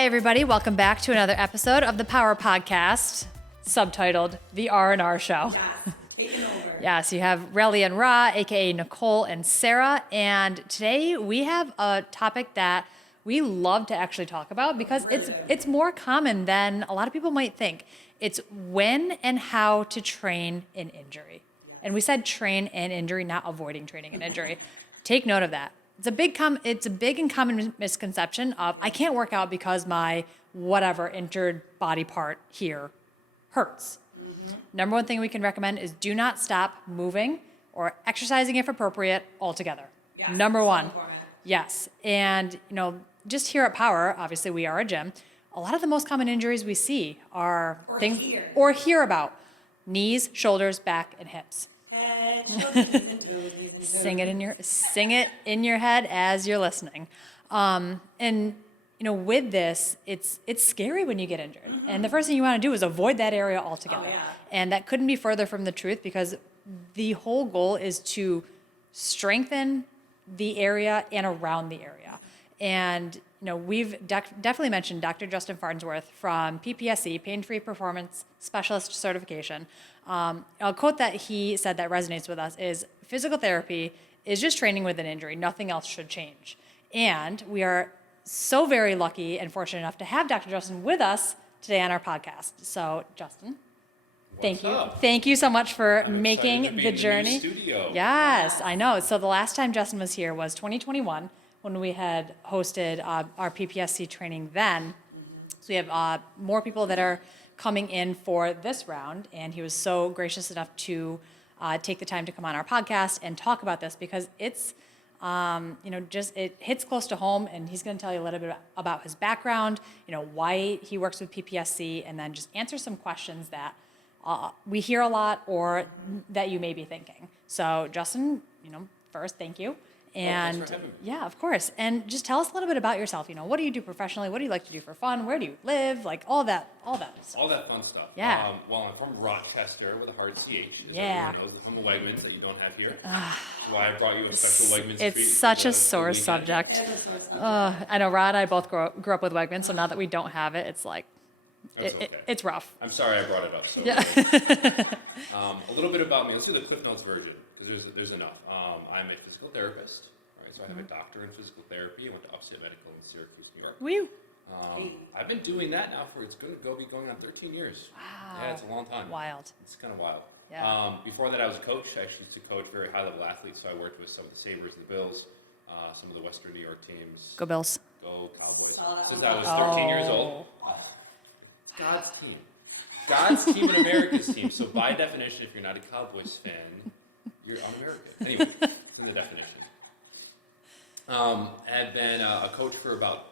Hi, everybody. Welcome back to another episode of the Power Podcast, subtitled The R&R Show. Yes, taking over. Yes, you have Relly and Ra, a.k.a. Nicole and Sarah. And today we have a topic that we love to actually talk about because it's more common than a lot of people might think. It's when and how to train an injury. And we said train an injury, not avoiding training an injury. Take note of that. It's a big and common misconception of I can't work out because my whatever injured body part here hurts. Mm-hmm. Number one thing we can recommend is do not stop moving or exercising if appropriate altogether. Yes, Number one. important. Yes. And, just here at Power, obviously we are a gym. A lot of the most common injuries we see are or hear about knees, shoulders, back, and hips. Head, shoulders, knees, and toes, knees, and toes. Sing it in your head as you're listening. With this, it's scary when you get injured. Mm-hmm. And the first thing you want to do is avoid that area altogether. Oh, yeah. And that couldn't be further from the truth because the whole goal is to strengthen the area and around the area. And we've definitely mentioned Dr. Justin Farnsworth from PPSC, Pain-Free Performance Specialist Certification. A quote that he said that resonates with us is, physical therapy is just training with an injury. Nothing else should change. And we are so very lucky and fortunate enough to have Dr. Justin with us today on our podcast. So, Justin, thank you. Thank you so much for making the journey. In the new studio. Yes, I know. So the last time Justin was here was 2021 when we had hosted our PPSC training then. So we have more people that are coming in for this round, and he was so gracious enough to take the time to come on our podcast and talk about this because it's, it hits close to home, and he's going to tell you a little bit about his background, why he works with PPSC, and then just answer some questions that we hear a lot or that you may be thinking. So Justin, first, thank you. And thanks for having me. Yeah, of course. And just tell us a little bit about yourself. What do you do professionally? What do you like to do for fun? Where do you live? Like all that stuff. All that fun stuff. Yeah. I'm from Rochester with a hard CH. Yeah. Everyone knows the humble Wegmans that you don't have here. That's why I brought you a special Wegmans treat. It's such for a the sore weekend. subject. It is a sore subject. I know Rod and I both grew up with Wegmans, so now that we don't have it, it's like, That's okay. it's rough. I'm sorry I brought it up. So Yeah. a little bit about me. Let's do the Cliff Notes version because there's enough. I'm a physical therapist. So I have a doctor in physical therapy. I went to Upstate Medical in Syracuse, New York. Woo. I've been doing that now it's going to be going on 13 years. Wow. Yeah, it's a long time. Wild. It's kind of wild. Yeah. Before that, I was a coach. I actually used to coach very high-level athletes, so I worked with some of the Sabres and the Bills, some of the Western New York teams. Go Bills. Go Cowboys. Saw that Since one. I was 13 years old. God's team. God's team and America's team. So by definition, if you're not a Cowboys fan, you're un-American. Anyway, in the definition. I've been a coach for about,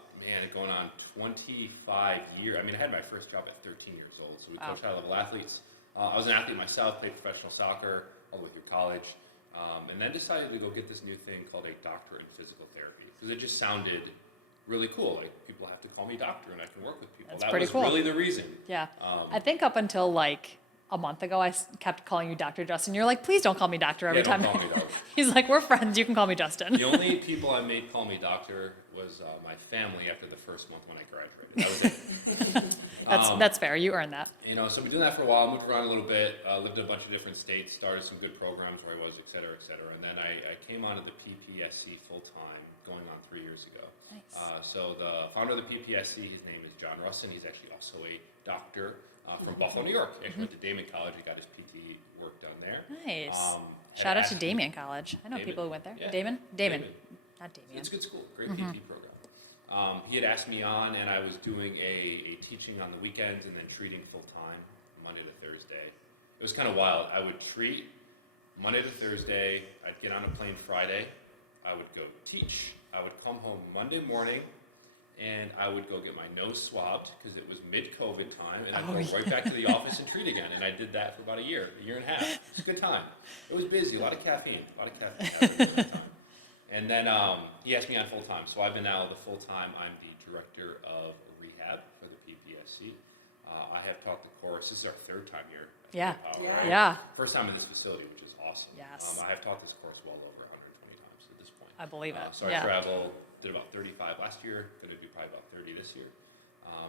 going on 25 years. I had my first job at 13 years old, so we coach high-level athletes. I was an athlete myself, played professional soccer all the way through college, and then decided to go get this new thing called a doctorate in physical therapy, because it just sounded really cool. Like, people have to call me doctor, and I can work with people. That's pretty cool. That was really the reason. Yeah. I think up until a month ago, I kept calling you Dr. Justin. You're like, please don't call me doctor every time. Don't call me doctor. He's like, we're friends. You can call me Justin. The only people I made call me doctor was my family after the first month when I graduated. That was it. That's fair. You earned that. So I've been doing that for a while. Moved around a little bit. Lived in a bunch of different states. Started some good programs where I was, et cetera, et cetera. And then I came onto the PPSC full time, going on 3 years ago. Nice. So the founder of the PPSC, his name is John Russin. He's actually also a doctor from Buffalo, New York. He actually went to Damon College. He got his PT work done there. Nice. Shout out to Damien College. I know Damon. people who went there. Yeah. Damon? Not Damien. It's a good school, great PP program. He had asked me on, and I was doing a teaching on the weekends and then treating full-time, Monday to Thursday. It was kind of wild. I would treat Monday to Thursday. I'd get on a plane Friday. I would go teach. I would come home Monday morning, and I would go get my nose swabbed because it was mid-COVID time, and I'd go right back to the office and treat again. And I did that for about a year and a half. It was a good time. It was busy, a lot of caffeine happened at that time. And then he asked me on full-time. So I've been now the full-time. I'm the director of rehab for the PPSC. I have taught the course. This is our third time here. Yeah. Right? Yeah. First time in this facility, which is awesome. Yes. I have taught this course well over 120 times at this point. I believe it. So I travel, did about 35 last year, going to do probably about 30 this year.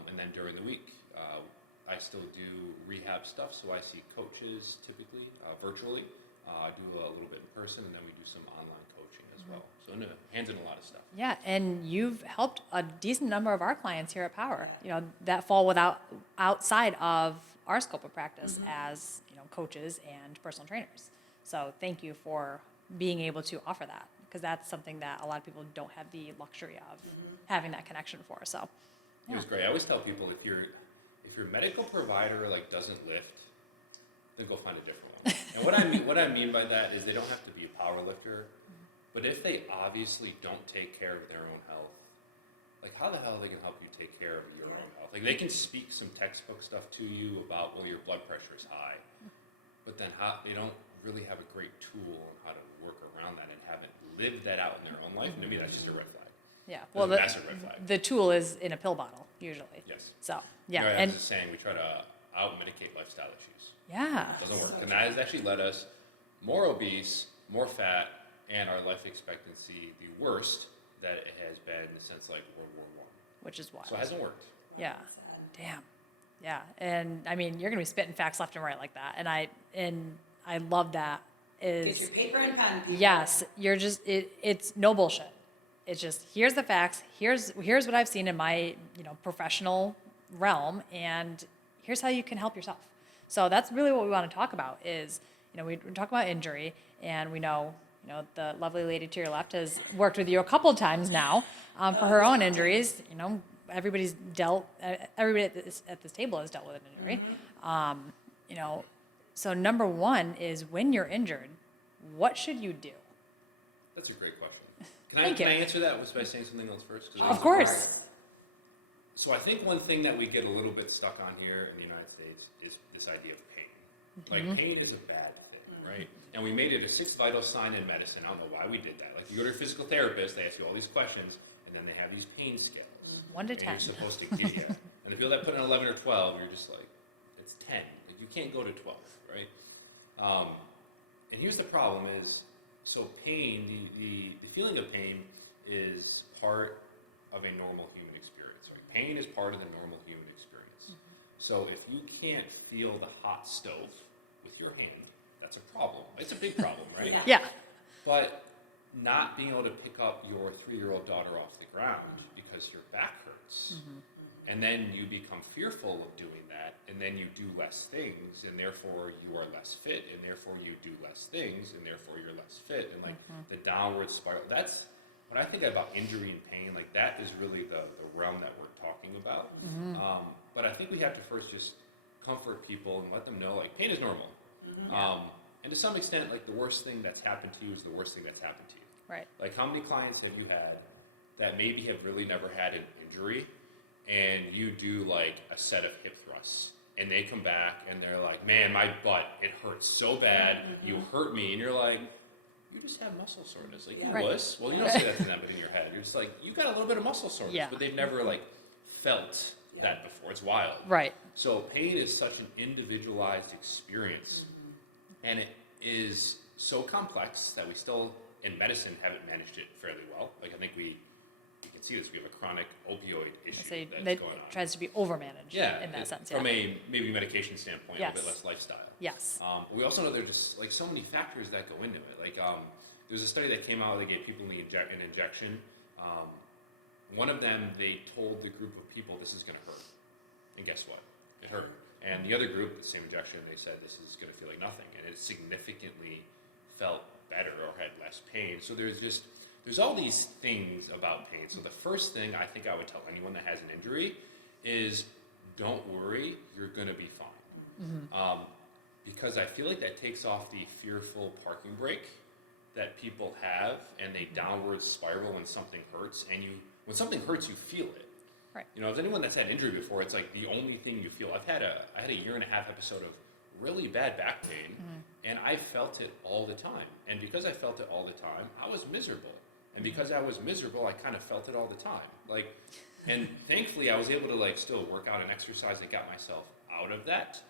And then during the week, I still do rehab stuff, so I see coaches typically virtually. I do a little bit in person, and then we do some online coaching as well. So hands in a lot of stuff. Yeah, and you've helped a decent number of our clients here at Power, that fall outside of our scope of practice as, coaches and personal trainers. So thank you for being able to offer that, because that's something that a lot of people don't have the luxury of having that connection for. So It was great. I always tell people, if your medical provider doesn't lift, then go find a different one. And what I mean by that is they don't have to be a power lifter, but if they obviously don't take care of their own health, how the hell are they gonna help you take care of your own health? They can speak some textbook stuff to you about, well, your blood pressure is high, but then they don't really have a great tool on how to work around that and haven't lived that out in their own life. And to me, that's just a red flag. yeah, That's a massive red flag. the tool is in a pill bottle usually. Yes. So yeah, I and was just saying, we try to out-medicate lifestyle issues. yeah, It doesn't work. And that has actually led us more obese, more fat, and our life expectancy the worst that it has been since World War I. which is wild. So it hasn't worked. Yeah. Damn. Yeah. And I mean, you're going to be spitting facts left and right like that. And I love that Get is, your paper and pen. people. yes, you're just, it's no bullshit. It's just, here's the facts. Here's what I've seen in my, professional realm, and here's how you can help yourself. So that's really what we want to talk about is, we talk about injury, and we know, the lovely lady to your left has worked with you a couple times now for her own injuries. Everybody at this table has dealt with an injury. So number one is, when you're injured, what should you do? That's a great question. Thank Can I you. answer that by saying something else first? 'Cause I Of think- course. So I think one thing that we get a little bit stuck on here in the United States is this idea of pain. Pain is a bad thing, right? And we made it a sixth vital sign in medicine. I don't know why we did that. You go to a physical therapist, they ask you all these questions, and then they have these pain scales. 1 to And 10. you're supposed to give you. And the people that put in 11 or 12, you're just it's 10. You can't go to 12, right? And here's the problem is, so pain, the feeling of pain is part of a normal human experience, right? Pain is part of the normal human experience. So if you can't feel the hot stove with your hand, that's a problem. It's a big problem, right? Yeah. But not being able to pick up your 3-year-old daughter off the ground because your back hurts. And then you become fearful of doing that, and then you do less things, and therefore you are less fit, and therefore you do less things, and therefore you're less fit, and the downward spiral. That's when I think about injury and pain, that is really the realm that we're talking about. But I think we have to first just comfort people and let them know pain is normal. And to some extent, the worst thing that's happened to you is the worst thing that's happened to you. Right. How many clients have you had that maybe have really never had an injury, and you do a set of hip thrusts, and they come back and they're like, man, my butt, it hurts so bad, you hurt me, and you're like, you just have muscle soreness. You Right. wuss. Well, you don't say that to them, but in your head, you're just you got a little bit of muscle soreness, Yeah. but they've never felt that before. It's wild. Right. So pain is such an individualized experience, and it is so complex that we still, in medicine, haven't managed it fairly well. I think we can see this. We have a chronic opioid issue So that's that going on. tries to be overmanaged in that sense. From Yeah. a maybe medication standpoint, a Yes. bit less lifestyle. Yes. We also know there's just so many factors that go into it. There's a study that came out. They gave people an injection. One of them, they told the group of people, this is going to hurt, and guess what? It hurt. And the other group, the same injection, they said this is going to feel like nothing, and it significantly felt better or had less pain. So there's all these things about pain. So the first thing I think I would tell anyone that has an injury is, don't worry, you're going to be fine. Because I feel like that takes off the fearful parking brake that people have, and they downward spiral when something hurts. And when something hurts, you feel it. Right. As anyone that's had injury before, it's the only thing you feel. I had a 1.5-year episode of really bad back pain, and I felt it all the time. And because I felt it all the time, I was miserable. And because I was miserable, I kind of felt it all the time. And thankfully, I was able to still work out and exercise and got myself out of that.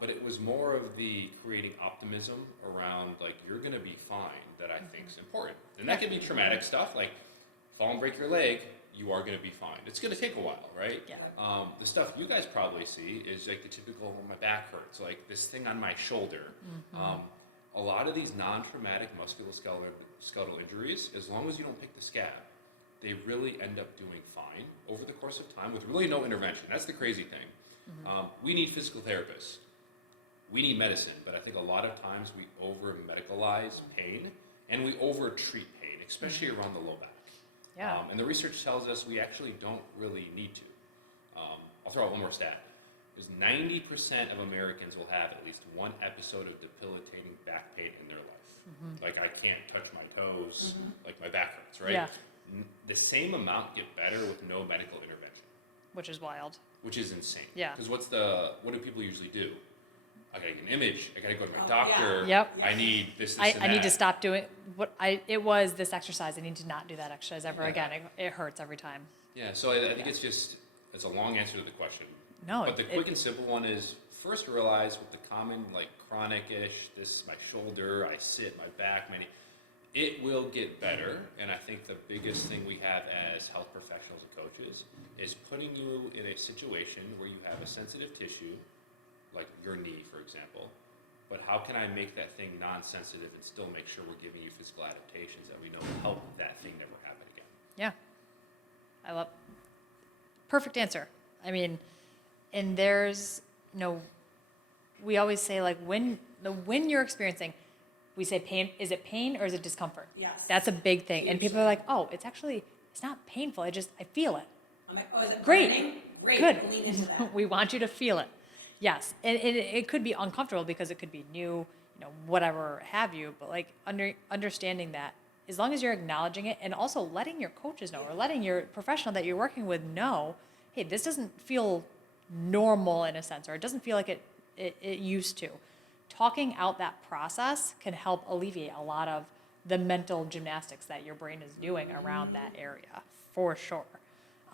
But it was more of the creating optimism around you're gonna be fine that I think is important. And that can be traumatic stuff, fall and break your leg. you are going to be fine. It's going to take a while, right? Yeah. The stuff you guys probably see is like the typical, my back hurts, like this thing on my shoulder. A lot of these non-traumatic musculoskeletal injuries, as long as you don't pick the scab, they really end up doing fine over the course of time with really no intervention. That's the crazy thing. We need physical therapists. We need medicine, but I think a lot of times we over-medicalize pain and we over-treat pain, especially around the low back. Yeah. And the research tells us we actually don't really need to. I'll throw out one more stat. Is 90% of Americans will have at least one episode of debilitating back pain in their life. Like I can't touch my toes, like my back hurts, right? Yeah. The same amount get better with no medical intervention, Which is wild. which is insane. Yeah. Because what do people usually do? I gotta get an image. I gotta go to my Oh, doctor. yeah. Yep. I need this, I and need to that. stop doing it was this exercise. I need to not do that exercise ever Yeah. again. It hurts every time. Yeah, so I think it's a long answer to the question. No, But the quick and simple one is first realize with the common like chronic-ish, this is my shoulder, I sit, my back, it will get better. And I think the biggest thing we have as health professionals and coaches is putting you in a situation where you have a sensitive tissue, like your knee, for example. But how can I make that thing non-sensitive and still make sure we're giving you physical adaptations that we know will help that thing never happen again? Yeah. I love perfect answer. I mean, and there's we always say like when you're experiencing, we say pain, is it pain or is it discomfort? Yes. That's a big thing. And Huge. people are like, oh, it's not painful. I feel it. I'm like, oh, is it Great. burning? Great. Good. We'll lean into that. We want you to feel it. Yes. And it could be uncomfortable because it could be new, whatever have you, but like understanding that as long as you're acknowledging it and also letting your coaches know or letting your professional that you're working with know, hey, this doesn't feel normal in a sense, or it doesn't feel like it used to. Talking out that process can help alleviate a lot of the mental gymnastics that your brain is doing around that area, for sure.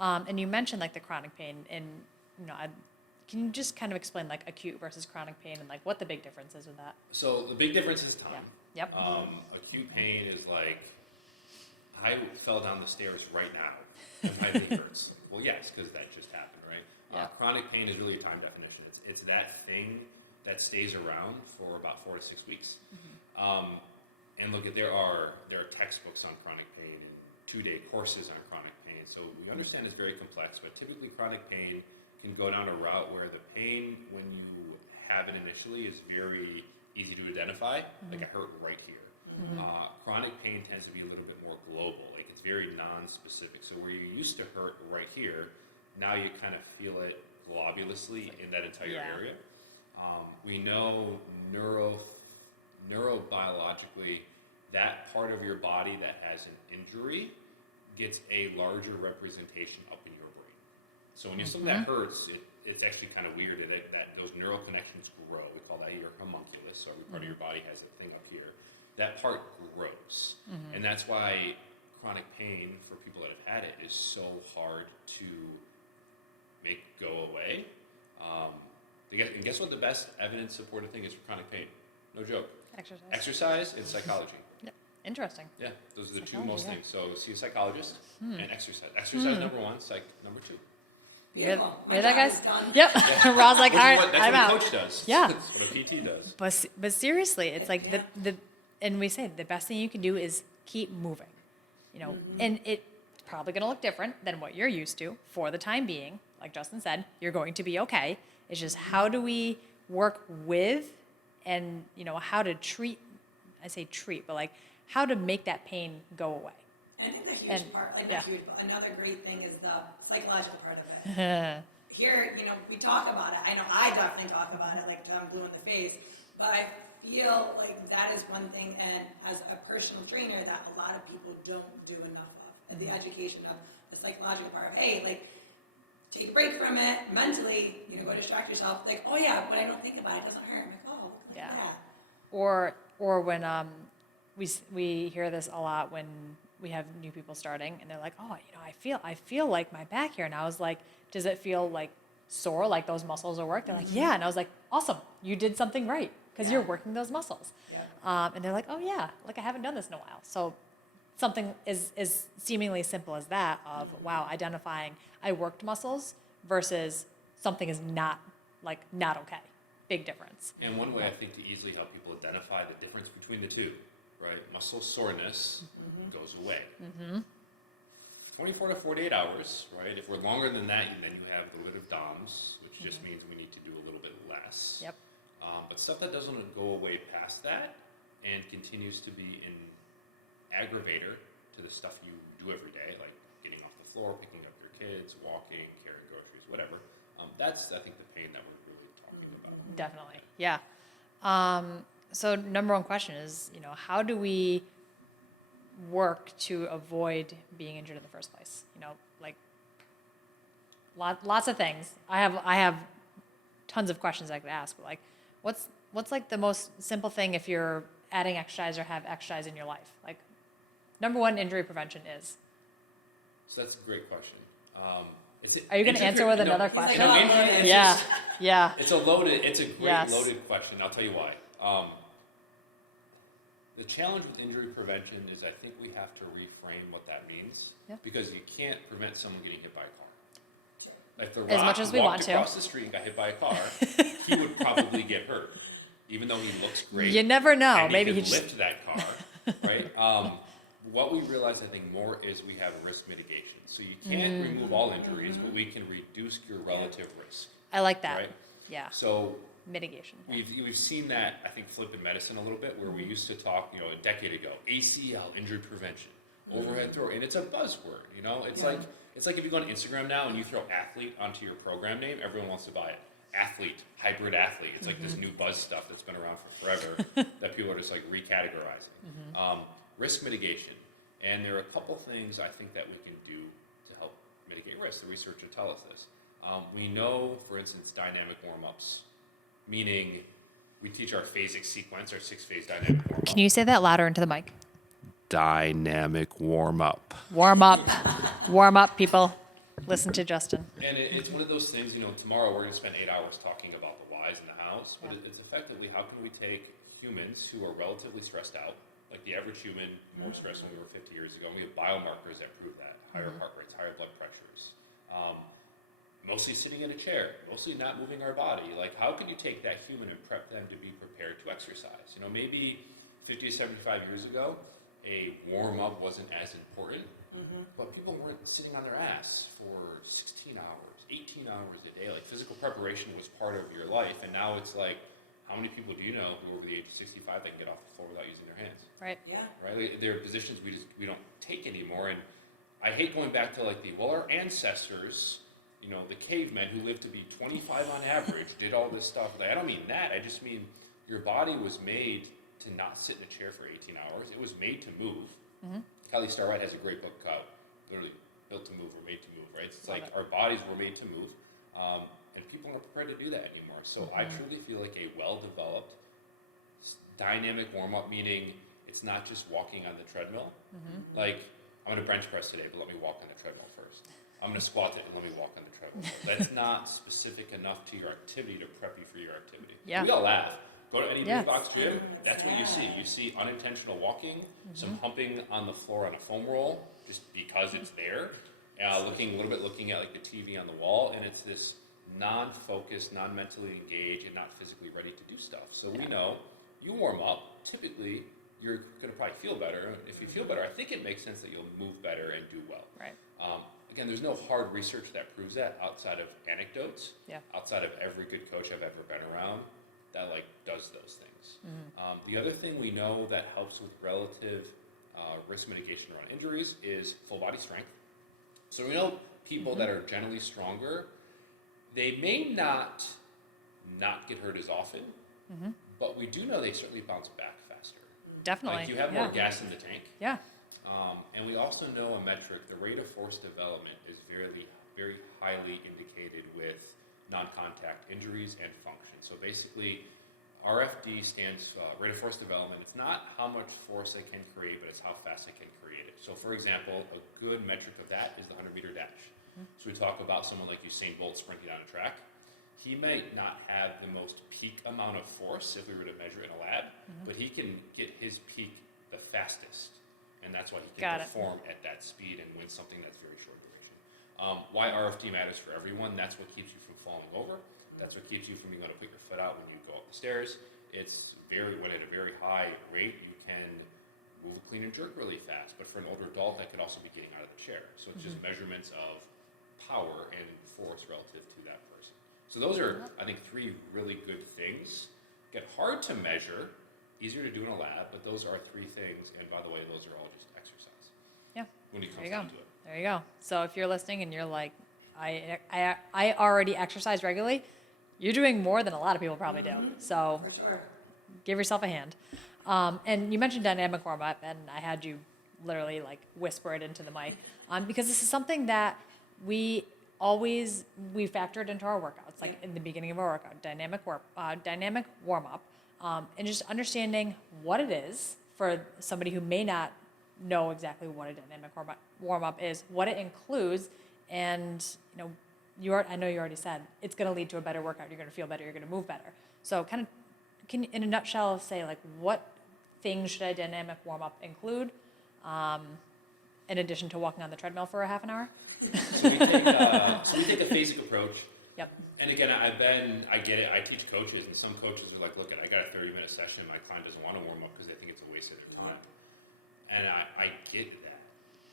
And you mentioned like the chronic pain, and can you just kind of explain like acute versus chronic pain and like what the big difference is with that? So the big difference is time. Yeah. Yep. Acute pain is like, I fell down the stairs right now and my knee hurts. Well, yes, because that just happened, right? Yeah. Chronic pain is really a time definition. It's that thing that stays around for about 4 to 6 weeks. And look, there are textbooks on chronic pain and 2-day courses on chronic pain. So we understand it's very complex, but typically chronic pain can go down a route where the pain, when you have it initially, is very easy to identify. Like I hurt right here. Chronic pain tends to be a little bit more global. Like it's very non-specific. So where you used to hurt right here, now you kind of feel it globulously in that entire area. We know neurobiologically that part of your body that has an injury gets a larger representation up in your brain. So when you something that hurts, it's actually kind of weird that those neural connections grow. We call that your homunculus. So every part of your body has a thing up here. That part grows. And that's why chronic pain for people that have had it is so hard to make go away. And guess what the best evidence supported thing is for chronic pain? No joke. Exercise. Exercise and psychology. Yep. Interesting. Yeah, those are the two Psychology, most yeah. things. So see a psychologist and exercise. Exercise number one, psych number two. You hear Beautiful. My that, job guys? is done. Yep. Ra's like, all right, That's I'm what out. a coach does. Yeah. That's what a PT does. But seriously, it's like Yeah. and we say the best thing you can do is keep moving, and it's probably going to look different than what you're used to for the time being. Like Justin said, you're going to be okay. It's just how do we work with and, how to treat, I say treat, but like how to make that pain go away. And I think the huge And- part, like yeah. not huge, but another great thing is the psychological part of it. Here, we talk about it. I know I definitely talk about it, like till I'm blue in the face. But I feel like that is one thing, and as a personal trainer, that a lot of people don't do enough of. And the education of the psychological part of, hey, like, take a break from it mentally, go distract yourself. Like, oh yeah, but I don't think about it, it doesn't hurt. I'm like, oh, look at Yeah. that. Or when we hear this a lot when we have new people starting and they're like, oh, I feel like my back here. And I was like, does it feel like sore, like those muscles are worked? They're like, yeah. And I was like, awesome, you did something right because you're working those muscles. Yeah. And they're like, oh yeah, like I haven't done this in a while. So something is seemingly simple as that of, wow, identifying I worked muscles versus something is not okay. Big difference. And one way I think to easily help people identify the difference between the two, right? Muscle soreness goes away. 24 to 48 hours, right? If we're longer than that, then you have a little bit of DOMS, which just means we need to do a little bit less. Yep. But stuff that doesn't go away past that and continues to be an aggravator to the stuff you do every day, like getting off the floor, picking up your kids, walking, carrying groceries, whatever. That's, I think, the pain that we're really talking about. Definitely. Yeah. So number one question is, how do we work to avoid being injured in the first place? Lots of things. I have tons of questions I could ask, but what's like the most simple thing if you're adding exercise or have exercise in your life? Like, number one, injury prevention is. So that's a great question. Are you going to answer with another He's like, question? "Oh, Yeah. It's a great Yes. loaded question. I'll tell you why. The challenge with injury prevention is I think we have to reframe what that means. Yeah. Because you can't prevent someone getting hit by a car. If The As Rock much as we walked want to. across the street and got hit by a car, he would probably get hurt, even though he looks great. You never know. And Maybe he he could just lift that car, right? What we realize, I think, more is we have risk mitigation. So you can't remove all injuries, but we can reduce your relative risk, I like that. right? Yeah. So Mitigation. Yeah. we've seen that, I think, flip in medicine a little bit, where we used to talk, a decade ago, ACL, injury prevention, overhead throw, and it's a buzzword. It's like if you go on Instagram now and you throw athlete onto your program name, everyone wants to buy it. Athlete, hybrid athlete. It's like this new buzz stuff that's been around for forever that people are just like recategorizing. Risk mitigation, and there are a couple things I think that we can do to help mitigate risk. The research will tell us this. We know, for instance, dynamic warm-ups, meaning we teach our phasic sequence, our 6-phase dynamic warm-up. Can you say that louder into the mic? Dynamic warm-up. Warm up. Warm up, people. Listen to Justin. And it's one of those things, tomorrow we're going to spend 8 hours talking about the whys and the hows, but it's effectively how can we take humans who are relatively stressed out, like the average human, more stressed than we were 50 years ago, and we have biomarkers that prove that, higher heart rates, higher blood pressures, mostly sitting in a chair, mostly not moving our body. Like, how can you take that human and prep them to be prepared to exercise? Maybe 50 to 75 years ago, a warm-up wasn't as important, but people weren't sitting on their ass for 16 hours, 18 hours a day. Like, physical preparation was part of your life, and now it's like, how many people do you know who are over the age of 65 that can get off the floor without using their hands? Right. Yeah. Right? There are positions we don't take anymore, and I hate going back to our ancestors, the cavemen who lived to be 25 on average, did all this stuff. Like, I don't mean that. I just mean your body was made to not sit in a chair for 18 hours. It was made to move. Kelly Starrett has a great book called literally Built to Move or Made to Move, right? It's like our bodies were made to move, and people aren't prepared to do that anymore. So I truly feel like a well-developed dynamic warm-up, meaning it's not just walking on the treadmill. Like, I'm going to bench press today, but let me walk on the treadmill first. I'm going to squat today, but let me walk on the treadmill first. That's not specific enough to your activity to prep you for your activity. Yeah. We all laugh. Go to any Yeah. big box gym, that's what you see. You see unintentional walking, some humping on the floor on a foam roll, just because it's there, looking at like the TV on the wall, and it's this non-focused, non-mentally engaged, and not physically ready to do stuff. So we know you warm up, typically you're going to probably feel better. If you feel better, I think it makes sense that you'll move better and do well. Right. Again, there's no hard research that proves that outside of anecdotes, outside of every good coach I've ever been around that does those things. The other thing we know that helps with relative risk mitigation around injuries is full body strength. So we know people that are generally stronger, they may not get hurt as often, but we do know they certainly bounce back faster. Definitely. Like, you have more gas in the tank. Yeah. And we also know a metric, the rate of force development is very, very highly indicated with non-contact injuries and function. So basically, RFD stands for rate of force development. It's not how much force they can create, but it's how fast they can create it. So for example, a good metric of that is the 100-meter dash. So we talk about someone like Usain Bolt sprinting on a track. He might not have the most peak amount of force if we were to measure it in a lab, but he can get his peak the fastest. and that's why he Got can it. perform at that speed and win something that's very short duration. Why RFD matters for everyone, that's what keeps you from falling over. That's what keeps you from being able to put your foot out when you go up the stairs. It's when at a very high rate, you can move a clean and jerk really fast. But for an older adult, that could also be getting out of the chair. So it's just measurements of power and force relative to that person. So those are, I think, 3 really good things. Get hard to measure, easier to do in a lab, but those are 3 things. And by the way, those are all just exercise. Yeah. When it There comes you go. down to it. There you go. So if you're listening and you're like, I already exercise regularly, you're doing more than a lot of people probably do. So For sure. give yourself a hand. And you mentioned dynamic warm up, and I had you literally like whisper it into the mic because this is something that we factored into our workouts, like in the beginning of our workout, dynamic warm up, and just understanding what it is for somebody who may not know exactly what a dynamic warm up is, what it includes, and I know you already said it's going to lead to a better workout. You're going to feel better. You're going to move better. So kind of, can you, in a nutshell, say like what things should a dynamic warm up include, in addition to walking on the treadmill for a half an hour? So we take a phasic approach. Yep. And again, I get it. I teach coaches, and some coaches are like, look, I got a 30-minute session. My client doesn't want to warm up because they think it's a waste of their time. And I get that.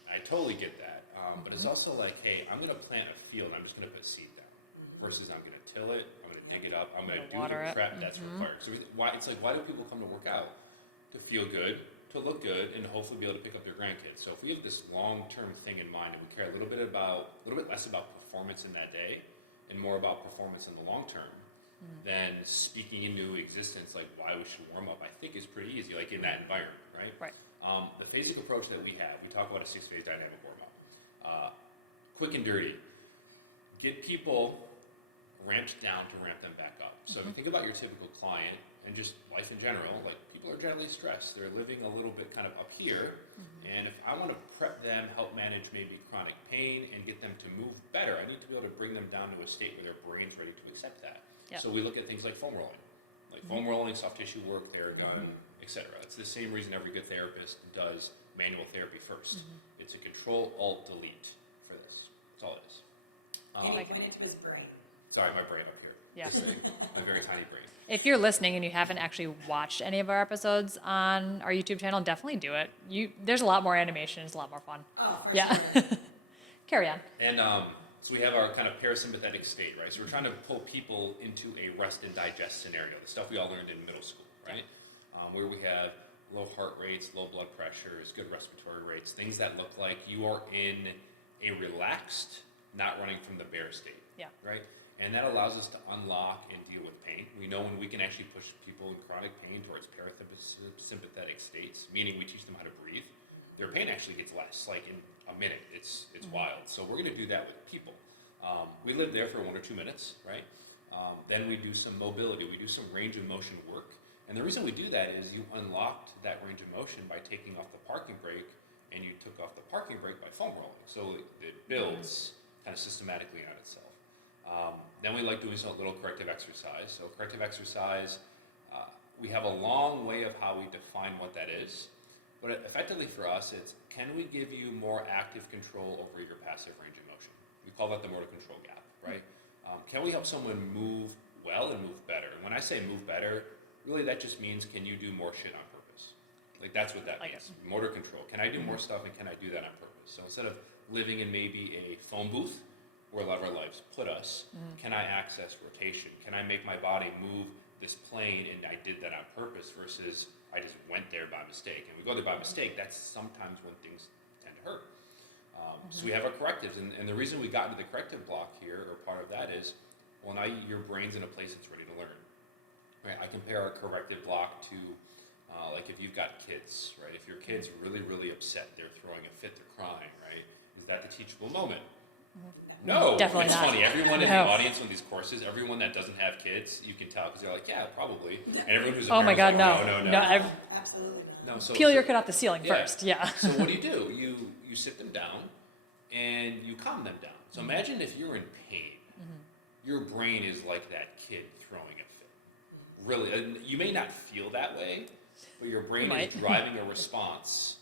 I totally get that. But it's also like, hey, I'm going to plant a field. I'm just going to put seed down. Versus I'm going to till it. I'm going to dig it up. I'm going to do water the it. prep that's required. So why do people come to work out? To feel good, to look good, and hopefully be able to pick up their grandkids. So if we have this long-term thing in mind, and we care a little bit less about performance in that day, and more about performance in the long term, then speaking into existence, like why we should warm up, I think is pretty easy, like in that environment, right? Right. The phasic approach that we have, we talk about a 6-phase dynamic warm up. Quick and dirty. Get people ramped down to ramp them back up. So if you think about your typical client and just life in general, like people are generally stressed. They're living a little bit kind of up here. And if I want to prep them, help manage maybe chronic pain and get them to move better, I need to be able to bring them down to a state where their brain's ready to accept that. Yep. So we look at things like foam rolling. Like foam rolling, soft tissue work, Theragun, etc. It's the same reason every good therapist does manual therapy first. It's a control, alt, delete for this. That's all it is. He went into his brain. Sorry, my brain up here. Yeah. This thing, my very tiny brain. If you're listening and you haven't actually watched any of our episodes on our YouTube channel, definitely do it. There's a lot more animation. It's a lot more fun. Oh, for Yeah. sure. Carry on. And so we have our kind of parasympathetic state, right? So we're trying to pull people into a rest and digest scenario, the stuff we all learned in middle school, right? Where we have low heart rates, low blood pressures, good respiratory rates, things that look like you are in a relaxed, not running from the bear state, Yeah. right? And that allows us to unlock and deal with pain. We know when we can actually push people in chronic pain towards parasympathetic states, meaning we teach them how to breathe, their pain actually gets less, like in a minute. It's wild. So we're going to do that with people. We live there for 1 or 2 minutes, right? Then we do some mobility. We do some range of motion work. And the reason we do that is you unlocked that range of motion by taking off the parking brake, and you took off the parking brake by foam rolling. So it builds kind of systematically on itself. Then we like doing some little corrective exercise. So corrective exercise, we have a long way of how we define what that is. But effectively for us, it's can we give you more active control over your passive range of motion? We call that the motor control gap, right? Can we help someone move well and move better? And when I say move better, really that just means can you do more shit on purpose? Like that's what that means. Motor control. Can I do more stuff and can I do that on purpose? So instead of living in maybe a phone booth wherever our lives put us, can I access rotation? Can I make my body move this plane and I did that on purpose versus I just went there by mistake? And we go there by mistake, that's sometimes when things tend to hurt. So we have our correctives, and the reason we got into the corrective block here, or part of that is, well, now your brain's in a place that's ready to learn. Right? I compare our corrective block to, like if you've got kids, right? If your kid's really, really upset, they're throwing a fit, they're crying, right? Is that the teachable moment? No, Definitely it's not. funny. Everyone in No. the audience on these courses, everyone that doesn't have kids, you can tell because they're like, yeah, probably. And everyone who's a Oh my God, parent's no. like, No, no. Absolutely not. No, so, peel your kid off the ceiling first. Yeah. So what do? You sit them down and you calm them down. So imagine if you're in pain, your brain is like that kid throwing a fit. Really, and you may not feel that way, but your brain is driving a response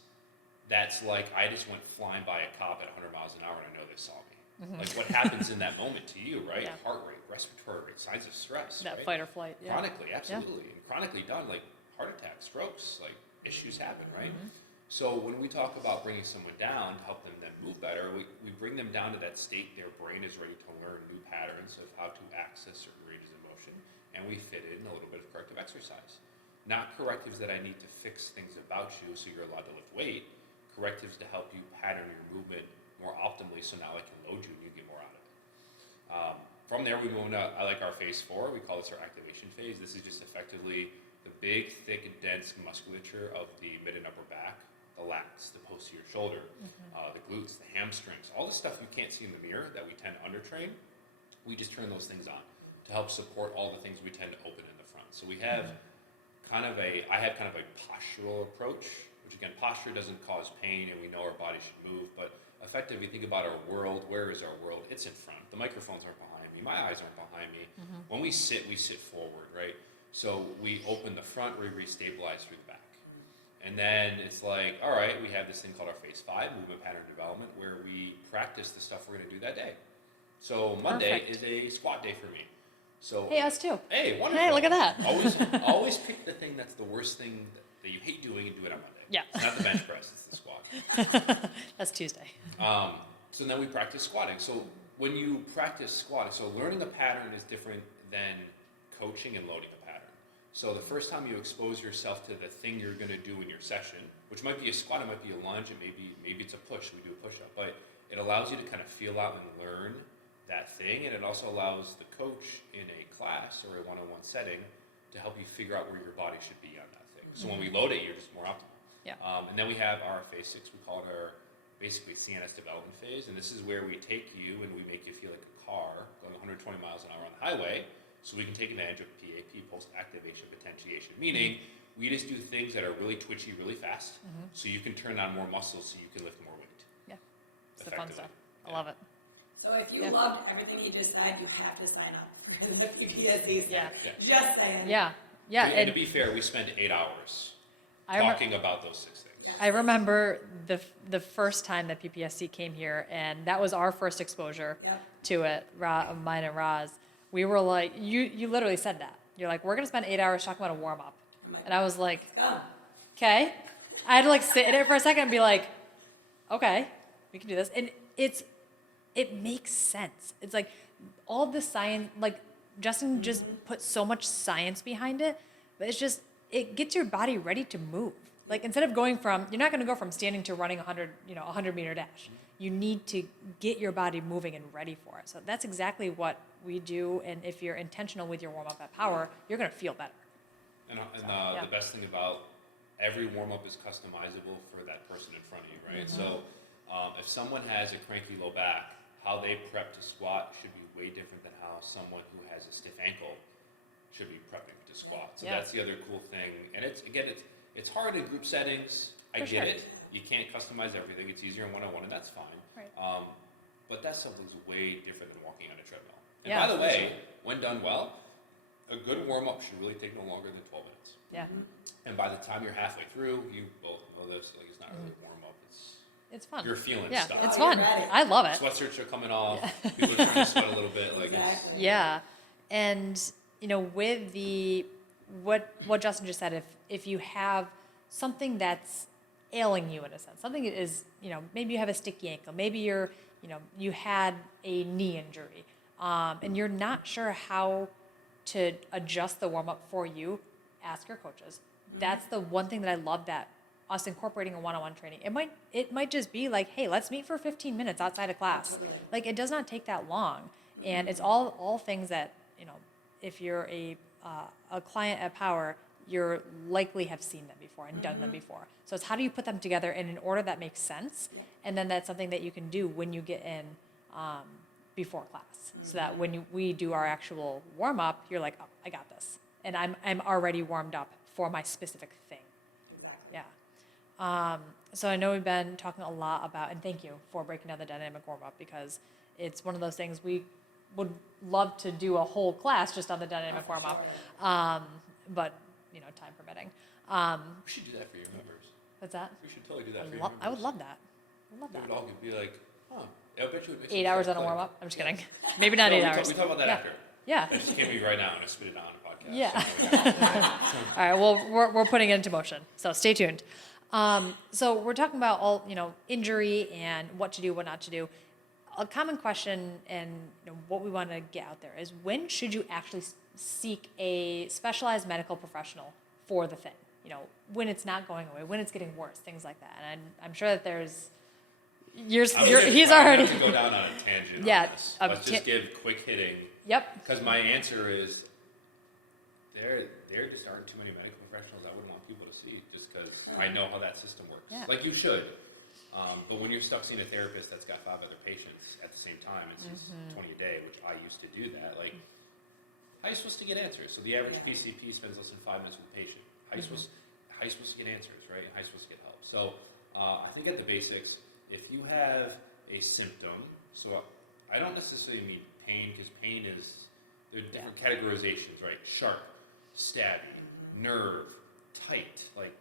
that's like I just went flying by a cop at 100 miles an hour and I know they saw me. Like what happens in that moment to you, right? Yeah. Heart rate, respiratory rate, signs of stress, That right? fight or flight. Yeah. Chronically, absolutely. And chronically done, like heart attacks, strokes, like issues happen, right? So when we talk about bringing someone down to help them then move better, we bring them down to that state their brain is ready to learn new patterns of how to access certain ranges of motion, and we fit in a little bit of corrective exercise. Not correctives that I need to fix things about you so you're allowed to lift weight, correctives to help you pattern your movement more optimally so now I can load you and you get more out of it. From there, we move into, I like our phase 4. We call this our activation phase. This is just effectively the big, thick, and dense musculature of the mid and upper back, the lats, the posterior shoulder, the glutes, the hamstrings, all the stuff you can't see in the mirror that we tend to undertrain. We just turn those things on to help support all the things we tend to open in the front. So we have I have kind of a postural approach, which again, posture doesn't cause pain and we know our body should move, but effectively think about our world. Where is our world? It's in front. The microphones aren't behind me. My eyes aren't behind me. When we sit forward, right? So we open the front, we restabilize through the back. And then it's like, all right, we have this thing called our phase 5, movement pattern development, where we practice the stuff we're going to do that day. So Monday Perfect. is a squat day for me. So Hey, us too. hey, wonderful. Hey, look at that. always pick the thing that's the worst thing that you hate doing and do it on Monday. Yeah. It's not the bench press, it's the squat. That's Tuesday. So then we practice squatting. So when you practice squatting, so learning a pattern is different than coaching and loading a pattern. So the first time you expose yourself to the thing you're going to do in your session, which might be a squat, it might be a lunge, and maybe it's a push. We do a push-up, but it allows you to kind of feel out and learn that thing, and it also allows the coach in a class or a one-on-one setting to help you figure out where your body should be on that thing. So when we load it, you're just more optimal. Yeah. And then we have our phase 6. We call it our basically CNS development phase, and this is where we take you and we make you feel like a car going 120 miles an hour on the highway, so we can take advantage of PAP, post-activation potentiation, meaning we just do things that are really twitchy, really fast, so you can turn on more muscles so you can lift more weight. Yeah. It's the fun Effectively. stuff. I love it. So if you Yeah. loved everything he just said, you have to sign up for the PPSC. Yeah. Just saying. Yeah. Yeah. And to be fair, we spend 8 hours I remember- talking about those 6 things. Yeah. I remember the first time that PPSC came here, and that was our first exposure Yep. to it, mine and Roz. We were like, you literally said that. You're like, we're going to spend 8 hours talking about a warm-up. I'm like, And I was like, go. okay. I had to like sit in it for a second and be like, okay, we can do this. And it makes sense. It's like all the science, like Justin just put so much science behind it, but it gets your body ready to move. Like instead of you're not going to go from standing to running 100 meter dash. You need to get your body moving and ready for it. So that's exactly what we do. And if you're intentional with your warm up at Power, you're going to feel better. And yeah. the best thing about every warm-up is customizable for that person in front of you, right? So if someone has a cranky low back, how they prep to squat should be way different than how someone who has a stiff ankle should be prepping to squat. So Yeah. that's the other cool thing. And it's hard in group settings. I For get sure. it. You can't customize everything. It's easier in one-on-one, and that's fine. Right. But that's something's way different than walking on a treadmill. And Yeah, by the for way, when done well, a good warm-up should really take no longer than 12 minutes. Yeah. And by the time you're halfway through, you both know this, like it's not really warm up, It's fun. you're feeling Yeah, stuff. it's Oh, fun. you're ready. I love it. Sweatshirts are coming off, people are trying to sweat a little bit, like Exactly. Yeah, and with what Justin just said, if you have something that's ailing you in a sense, something that is maybe you have a sticky ankle, maybe you had a knee injury, and you're not sure how to adjust the warm up for you, ask your coaches. That's the one thing that I love that us incorporating a one-on-one training. It might just be like, hey, let's meet for 15 minutes outside of class. Like it does not take that long, and it's all things that if you're a client at Power, you're likely have seen them before and done them before. So it's how do you put them together in an order that makes sense, and then that's something that you can do when you get in before class, so that when we do our actual warm up, you're like, oh, I got this, and I'm already warmed up for my specific thing. Exactly. Yeah. So I know we've been talking a lot about, and thank you for breaking down the dynamic warm up, because it's one of those things we would love to do a whole class just on the dynamic warm up, but time permitting. we should do that for your members. What's that? We should totally do that for I would love that. I would love It that. would all be like, huh, I bet you. 8 hours on a warm up. I'm just kidding. Maybe not No, 8 we hours. we talk about that Yeah. after. Yeah. I just can't be right now and I spit it out on a podcast. Yeah. All right. Well, we're putting it into motion. So stay tuned. So we're talking about all, injury and what to do, what not to do. A common question and what we want to get out there is, when should you actually seek a specialized medical professional for the thing? When it's not going away, when it's getting worse, things like that. And I'm sure that there's he's already to go down on a tangent Yeah, on this. Let's just give quick hitting. Yep. Because my answer is, there just aren't too many medical professionals I would want people to see, just because I know how that system works. Yeah. Like you should. But when you're stuck seeing a therapist that's got 5 other patients at the same time, it's just 20 a day, which I used to do that. Like, how are you supposed to get answers? So the average PCP spends less than 5 minutes with a patient. How are you supposed to get answers, right? How are you supposed to get help? So I think at the basics, if you have a symptom, so I don't necessarily mean pain, because pain is, there are different categorizations, right? Sharp, stabby, nerve, tight, like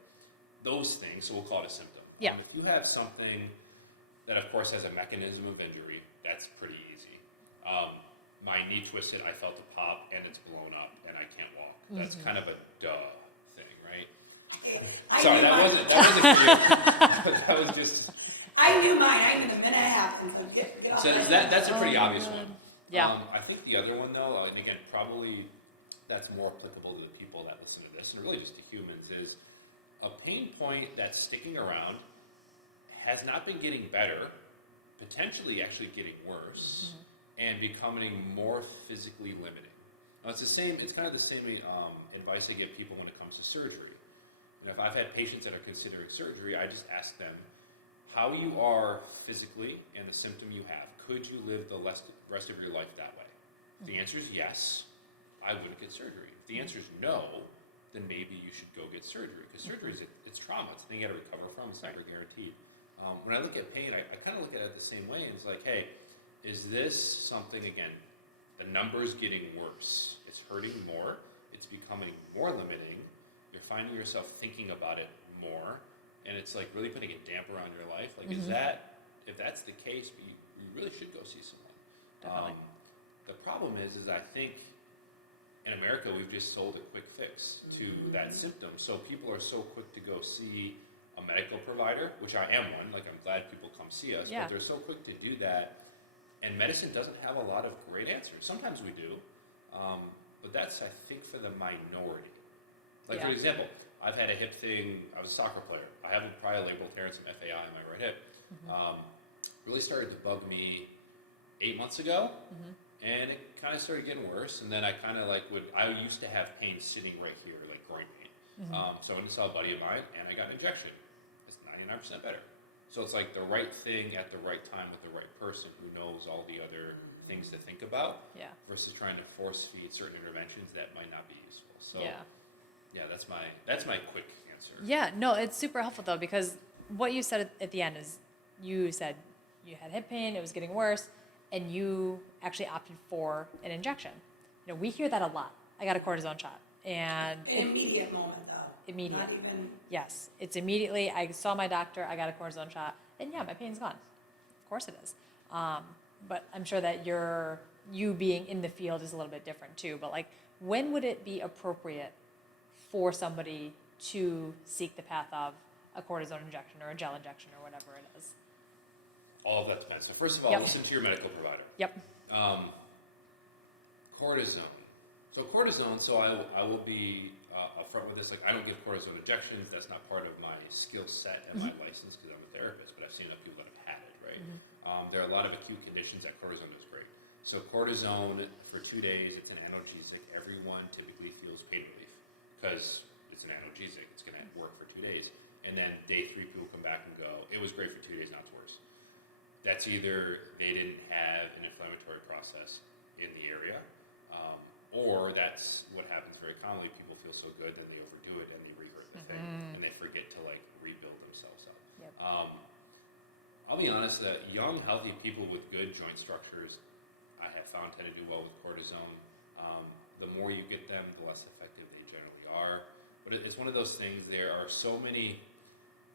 those things, so we'll call it a symptom. Yeah. If you have something that, of course, has a mechanism of injury, that's pretty easy. My knee twisted, I felt a pop, and it's blown up, and I can't walk. That's kind of a duh thing, right? Sorry, that wasn't for you. That was just... I knew mine. I knew the minute it happened. So that's a pretty obvious one. Yeah. I think the other one, though, and again, probably that's more applicable to the people that listen to this, and really just to humans, is a pain point that's sticking around, has not been getting better, potentially actually getting worse, and becoming more physically limiting. Now, it's kind of the same advice I give people when it comes to surgery. If I've had patients that are considering surgery, I just ask them how you are physically and the symptom you have. Could you live the rest of your life that way? If the answer is yes, I wouldn't get surgery. If the answer is no, then maybe you should go get surgery. Because surgery it's trauma. It's a thing you got to recover from. It's never guaranteed. When I look at pain, I kind of look at it the same way. And it's like, hey, is this something, again, the number's getting worse. It's hurting more. It's becoming more limiting. You're finding yourself thinking about it more. And it's like really putting a damper on your life. Like, is that, if that's the case, you really should go see someone. Definitely. The problem is I think in America, we've just sold a quick fix to that symptom. So people are so quick to go see a medical provider, which I am one. Like, I'm glad people come see us, Yeah. but they're so quick to do that. And medicine doesn't have a lot of great answers. Sometimes we do, but that's, I think, for the minority. Like, for example, I've had a hip thing. I was a soccer player. I have a priolabral tear and some FAI in my right hip. Really started to bug me 8 months ago. And it kind of started getting worse, and then I kind of I used to have pain sitting right here, like groin pain. So I went and saw a buddy of mine, and I got an injection. It's 99% better. So it's like the right thing at the right time with the right person who knows all the other things to think about, versus trying to force feed certain interventions that might not be useful. So that's my quick answer. Yeah, no, it's super helpful though, because what you said at the end is, you said you had hip pain, it was getting worse, and you actually opted for an injection. We hear that a lot. I got a cortisone shot, and an immediate moment, though. Immediate. Not even. Yes, it's immediately. I saw my doctor. I got a cortisone shot, and yeah, my pain's gone. Of course it is. But I'm sure that you being in the field is a little bit different too. But like, when would it be appropriate for somebody to seek the path of a cortisone injection or a gel injection or whatever it is? All of that depends. So first of all, listen to your medical provider. Yep. Cortisone. So I will be upfront with this. Like, I don't give cortisone injections. That's not part of my skill set and my license, because I'm a therapist. But I've seen enough people that have had it, right? There are a lot of acute conditions that cortisone does great. So cortisone for 2 days, it's an analgesic. Everyone typically feels pain relief because it's an analgesic. It's going to work for 2 days, and then day 3, people come back and go, "It was great for 2 days. Now it's worse." That's either they didn't have an inflammatory process in the area, or that's what happens very commonly. People feel so good, then they overdo it and they rehurt the thing, and they forget to rebuild themselves up. Yep. I'll be honest that young, healthy people with good joint structures, I have found, tend to do well with cortisone. The more you get them, the less effective they generally are. But it's one of those things. There are so many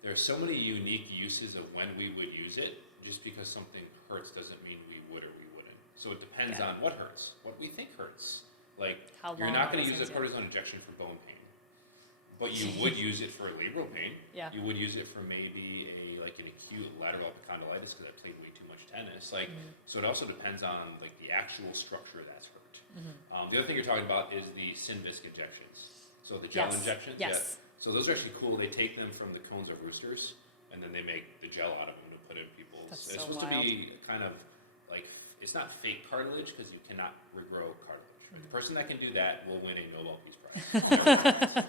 there are so many unique uses of when we would use it. Just because something hurts doesn't mean we would or we wouldn't. So it depends on what hurts, what we think hurts. Like, How you're long not going to those use a things, cortisone injection for bone pain, but you would use it for labral pain. Yeah. You would use it for maybe an acute lateral epicondylitis because I played way too much tennis. Like, so it also depends on like the actual structure that's hurt. The other thing you're talking about is the Synvisc injections. So the gel Yes. injections. Yes. Yeah. So those are actually cool. They take them from the cones of roosters, and then they make the gel out of them to put in people's. That's It's so supposed wild. to be kind of like, it's not fake cartilage because you cannot regrow cartilage. Right? The person that can do that will win a Nobel Peace Prize.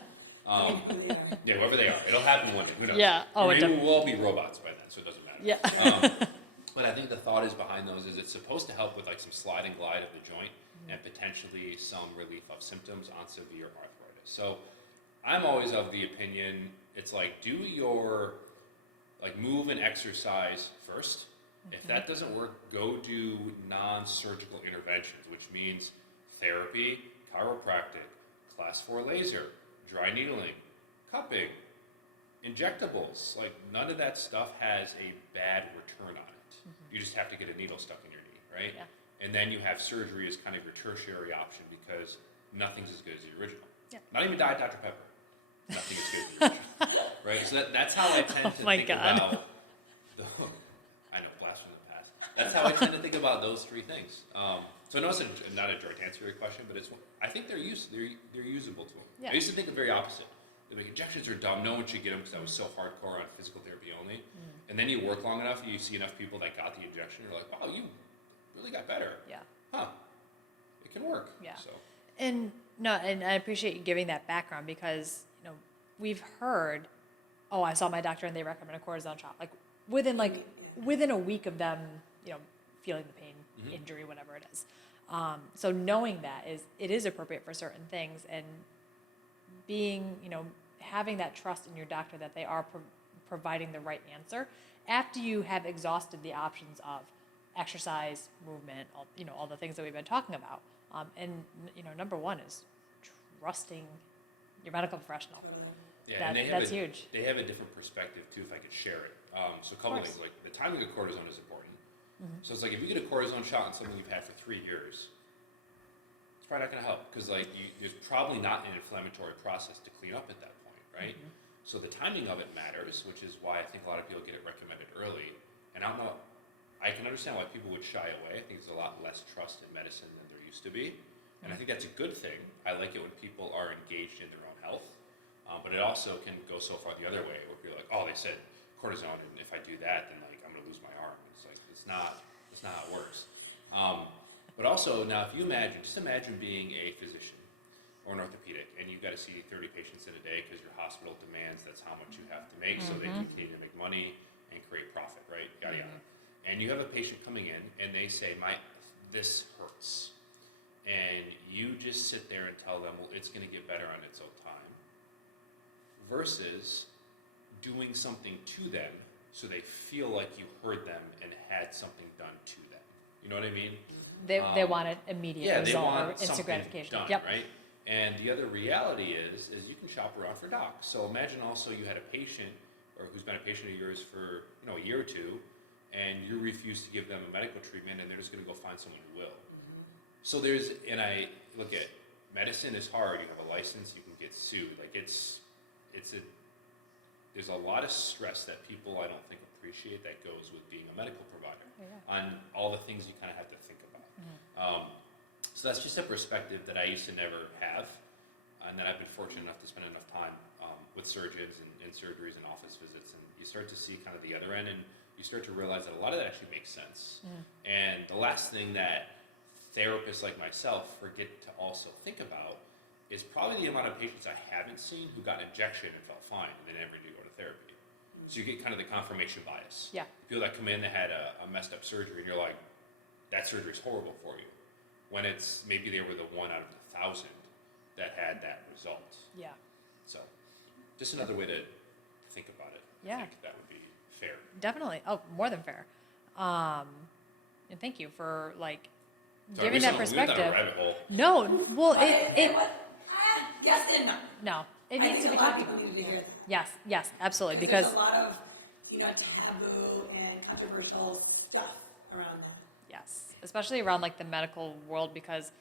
Yeah, whoever they are, it'll happen one day. Who knows? Yeah. Oh, Or it maybe we'll all be robots by then, so it doesn't matter. Yeah. But I think the thought is behind those is it's supposed to help with like some slide and glide of the joint and potentially some relief of symptoms on severe arthritis. So I'm always of the opinion it's like do your like move and exercise first. If that doesn't work, go do non-surgical interventions, which means therapy, chiropractic, class 4 laser, dry needling, cupping, injectables. Like none of that stuff has a bad return on it. You just have to get a needle stuck in your knee, right? Yeah. And then you have surgery as kind of your tertiary option because nothing's as good as the original. Yeah. Not even Diet Dr. Pepper. Nothing is good as the original. Right? So that's how I tend to my think God. about the I know, blast from the past. That's how I tend to think about those three things. So I know it's not a direct answer to your question, but I think they're usable to them. Yeah. I used to think the very opposite. Like injections are dumb. No one should get them because I was so hardcore on physical therapy only. And then you work long enough, you see enough people that got the injection. You're like, wow, you really got better. Yeah. Huh? It can work. Yeah. So And no, and I appreciate you giving that background because, we've heard, oh, I saw my doctor and they recommended a cortisone shot. Like within a week of them, feeling the pain, injury, whatever it is. So knowing that it is appropriate for certain things and being, having that trust in your doctor that they are providing the right answer after you have exhausted the options of exercise, movement, all the things that we've been talking about. And number one is trusting your medical professional. yeah, and That's huge. They have a different perspective too. If I could share it, so a couple things like the timing of cortisone is important. So it's like if you get a cortisone shot on something you've had for 3 years, it's probably not going to help because there's probably not an inflammatory process to clean up at that point, right? So the timing of it matters, which is why I think a lot of people get it recommended early. And I can understand why people would shy away. I think there's a lot less trust in medicine than there used to be. And I think that's a good thing. I like it when people are engaged in their own health. But it also can go so far the other way where you're like, oh, they said cortisone, and if I do that, then I'm going to lose my arm. It's like, it's not how it works. But also, now if you just imagine being a physician or an orthopedic, and you've got to see 30 patients in a day because your hospital demands that's how much you have to make so they continue to make money and create profit, right? Yada, yada. And you have a patient coming in and they say, this hurts. And you just sit there and tell them, well, it's going to get better on its own time. Versus doing something to them so they feel like you heard them and had something done to them. You know what I mean? They want an immediate They result or want instant something gratification. done, Yep. right? And the other reality is you can shop around for docs. So imagine also you had a patient or who's been a patient of yours for a year or two, and you refuse to give them a medical treatment, and they're just going to go find someone who will. So I look at medicine is hard. You have a license, you can get sued. Like there's a lot of stress that people I don't think appreciate that goes with being a medical provider on all the things you kind of have to think about. So that's just a perspective that I used to never have, and then I've been fortunate enough to spend enough time with surgeons and surgeries and office visits, and you start to see kind of the other end, and you start to realize that a lot of that actually makes sense. And the last thing that therapists like myself forget to also think about is probably the amount of patients I haven't seen who got an injection and felt fine and they never did go to therapy. So you get kind of the confirmation bias. Yeah. People that come in that had a messed up surgery and you're like, that surgery is horrible for you. When it's maybe they were the 1 out of 1,000 that had that result. Yeah. So just another way to think about it. Yeah. I think that would be fair. Definitely. Oh, more than fair. And thank you for Sorry, giving that we went down perspective. a rabbit hole. No, well, I guessed it. no, it I needs think to be a lot of talked people about. need to hear that. Yes, absolutely. Because Because there's a lot of, taboo and controversial stuff around that. yes, especially around like the medical world, because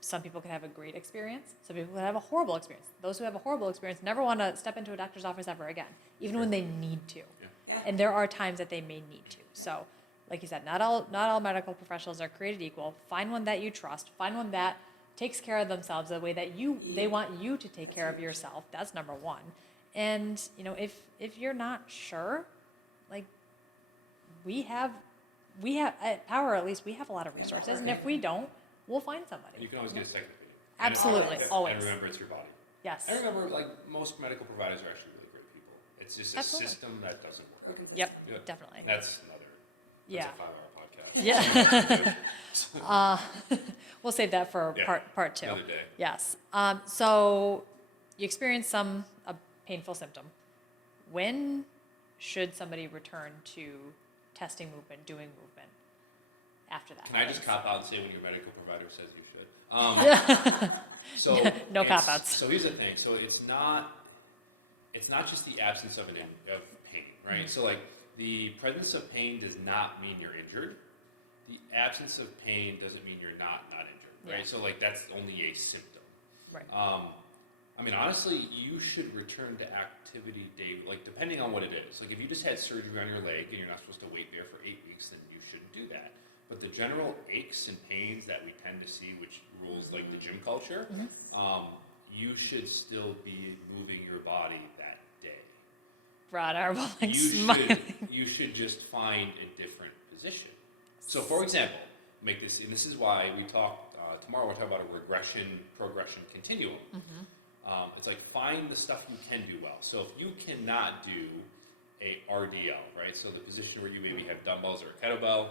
some people can have a great experience, some people can have a horrible experience. Those who have a horrible experience never want to step into a doctor's office ever again, even when they need to. Yeah. And there are times that they may need to. So, like you said, not all medical professionals are created equal. Find one that you trust. Find one that takes care of themselves the way that they want you to take care of yourself. That's number one. And if you're not sure, like we have at Power, at least we have a lot of resources, and if we don't, we'll find somebody. You can always get a second opinion. Absolutely, always. And remember, it's your body. Yes. I remember, like, most medical providers are actually really great people. It's just a Absolutely. system that doesn't work. Yep, Yeah. definitely. That's Yeah. a 5-hour podcast. Yeah. We'll save that for Yeah, part 2. another day. Yes. So you experience a painful symptom. When should somebody return to testing movement, doing movement after that? Can I just cop out and say when your medical provider says you should? So No cop-outs. So here's the thing. So it's not just the absence of pain, right? So like the presence of pain does not mean you're injured. The absence of pain doesn't mean you're not injured, right? Yeah. So like that's only a symptom. Right. I mean, honestly, you should return to activity daily, like depending on what it is. Like if you just had surgery on your leg and you're not supposed to wait there for 8 weeks, then you shouldn't do that. But the general aches and pains that we tend to see, which rules like the gym culture, you should still be moving your body that day. Broad arm, like smiling. You should just find a different position. So, for example, and this is why we talk tomorrow. We'll talk about a progression continuum. It's like find the stuff you can do well. So if you cannot do a RDL, right? So the position where you maybe have dumbbells or a kettlebell,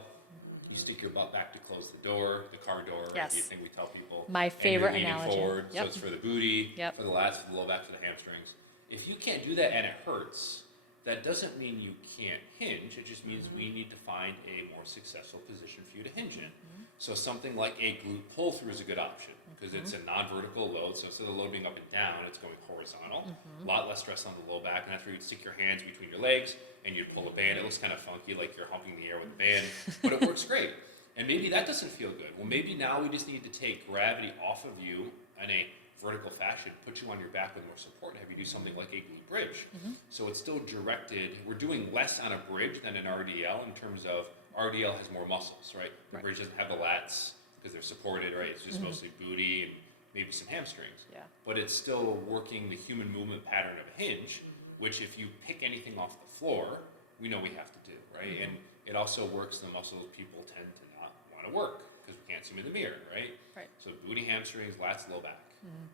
you stick your butt back to close the door, the car door, right? Yes. The thing we tell people. My favorite and you're leaning analogy. forward, Yep. so it's for the booty, Yep. for the lats, for the low back, for the hamstrings. If you can't do that and it hurts, that doesn't mean you can't hinge. It just means we need to find a more successful position for you to hinge in. So something like a glute pull through is a good option because it's a non-vertical load. So instead of the load being up and down, it's going horizontal. A lot less stress on the low back, and that's where you'd stick your hands between your legs and you'd pull a band. It looks kind of funky, like you're humping the air with a band, but it works great. And maybe that doesn't feel good. Well, maybe now we just need to take gravity off of you in a vertical fashion, put you on your back with more support, and have you do something like a glute bridge. So it's still directed. We're doing less on a bridge than an RDL in terms of RDL has more muscles, right? The bridge doesn't have the lats because they're supported, right? It's just mostly booty and maybe some hamstrings. Yeah. But it's still working the human movement pattern of a hinge, which if you pick anything off the floor, we know we have to do, right? And it also works the muscles people tend to not want to work because we can't see them in the mirror, right? Right. So booty, hamstrings, lats, low back.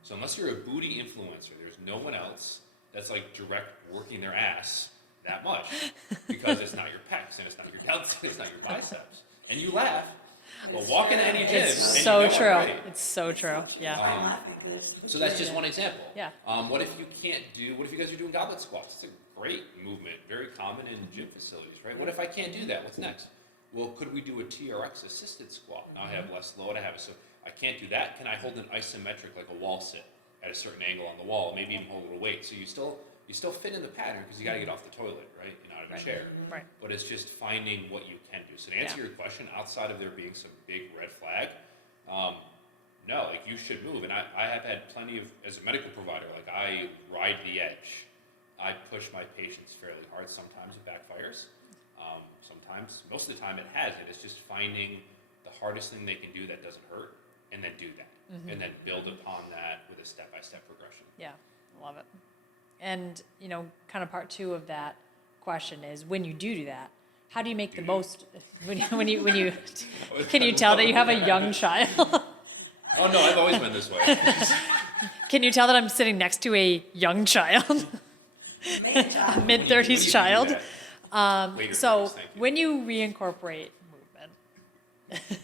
So unless you're a booty influencer, there's no one else that's like direct working their ass that much because it's not your pecs and it's not your delts, it's not your biceps. And you laugh. Well, walk into any gym. It's and so you know true. I'm right. It's so true. Yeah. I'm laughing because So that's just one example. Yeah. What if you guys are doing goblet squats? It's a great movement, very common in gym facilities, right? What if I can't do that? What's next? Well, could we do a TRX assisted squat? Now I have less load, so I can't do that. Can I hold an isometric, like a wall sit at a certain angle on the wall, maybe even hold a little weight? So you still fit in the pattern because you got to get off the toilet, right? And out of the chair. Right. But it's just finding what you can do. So to answer your question, outside of there being some big red flag, no, like you should move. And I have had plenty of, as a medical provider, like I ride the edge. I push my patients fairly hard. Sometimes it backfires. Sometimes, most of the time it hasn't. It's just finding the hardest thing they can do that doesn't hurt and then do that. And then build upon that with a step-by-step progression. Yeah, love it. And, kind of part 2 of that question is when you do that, how do you make the most, when you can you tell that you have a young child? Oh no, I've always been this way. Can you tell that I'm sitting next to a young child? A mid-30s child? Later So 30s, thank you. when you reincorporate movement,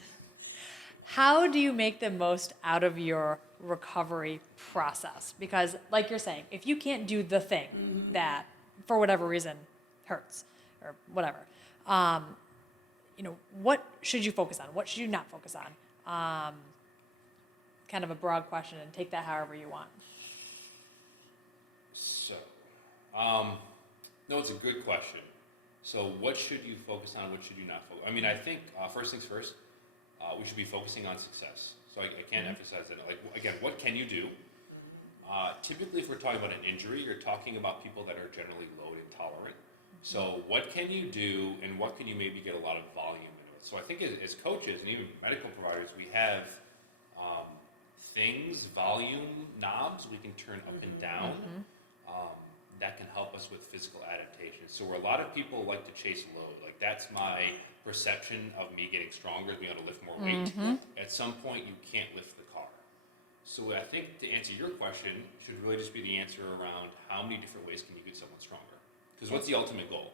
how do you make the most out of your recovery process? Because like you're saying, if you can't do the thing that for whatever reason hurts or whatever, what should you focus on? What should you not focus on? Kind of a broad question, and take that however you want. No, it's a good question. So what should you focus on? What should you not focus? I mean, I think first things first, we should be focusing on success. So I can't emphasize that. Like again, what can you do? Typically, if we're talking about an injury, you're talking about people that are generally load intolerant. So what can you do, and what can you maybe get a lot of volume into it? So I think as coaches and even medical providers, we have things, volume knobs we can turn up and down. That can help us with physical adaptation. So where a lot of people like to chase load, like that's my perception of me getting stronger, being able to lift more weight. At some point, you can't lift the car. So I think to answer your question should really just be the answer around how many different ways can you get someone stronger? Because what's the ultimate goal?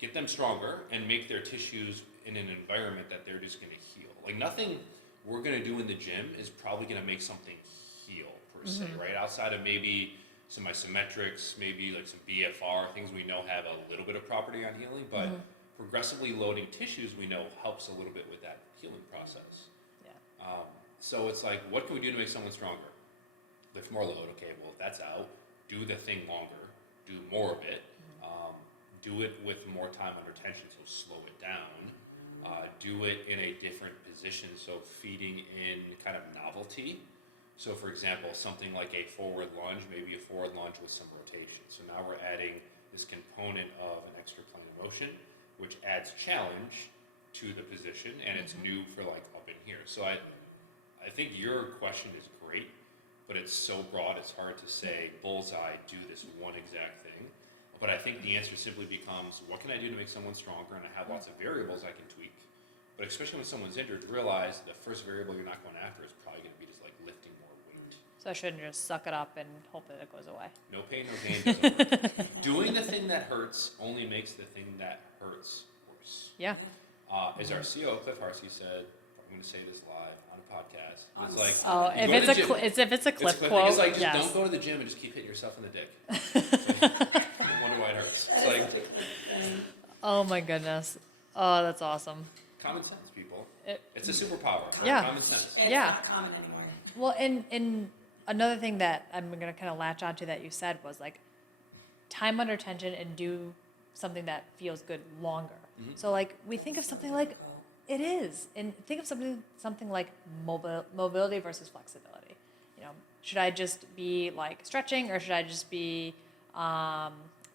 Get them stronger and make their tissues in an environment that they're just going to heal. Like nothing we're going to do in the gym is probably going to make something heal per se, right? Outside of maybe some isometrics, maybe like some BFR, things we know have a little bit of property on healing, but progressively loading tissues we know helps a little bit with that healing process. So it's like, what can we do to make someone stronger? Lift more load, okay, well if that's out, do the thing longer, do more of it, do it with more time under tension, so slow it down, do it in a different position, so feeding in kind of novelty. So for example, something like a forward lunge, maybe a forward lunge with some rotation. So now we're adding this component of an extra plane of motion, which adds challenge to the position, and it's new for like up in here. So I think your question is great, but it's so broad, it's hard to say, bullseye, do this one exact thing. But I think the answer simply becomes, what can I do to make someone stronger? And I have lots of variables I can tweak. But especially when someone's injured, realize the first variable you're not going after is probably going to be just like lifting more weight. So I shouldn't just suck it up and hope that it goes away. No pain, no gain doesn't work. Doing the thing that hurts only makes the thing that hurts worse. Yeah. As our CEO, Cliff Harsey, said, I'm going to say this live on a podcast, it's like, Oh, you if go to it's the a gym- if it's a clip Cliff quote, It's like, just yes. don't go to the gym and just keep hitting yourself in the dick. It's like, I wonder why it hurts. It's like Oh my goodness. Oh, that's awesome. common sense, people. It- It's a superpower. Yeah. Common sense. It's Yeah. not common anymore. Well, and another thing that I'm going to kind of latch onto that you said was like time under tension and do something that feels good longer. So like we think of something like it is, and think of something like mobility versus flexibility. You know, should I just be like stretching, or should I just be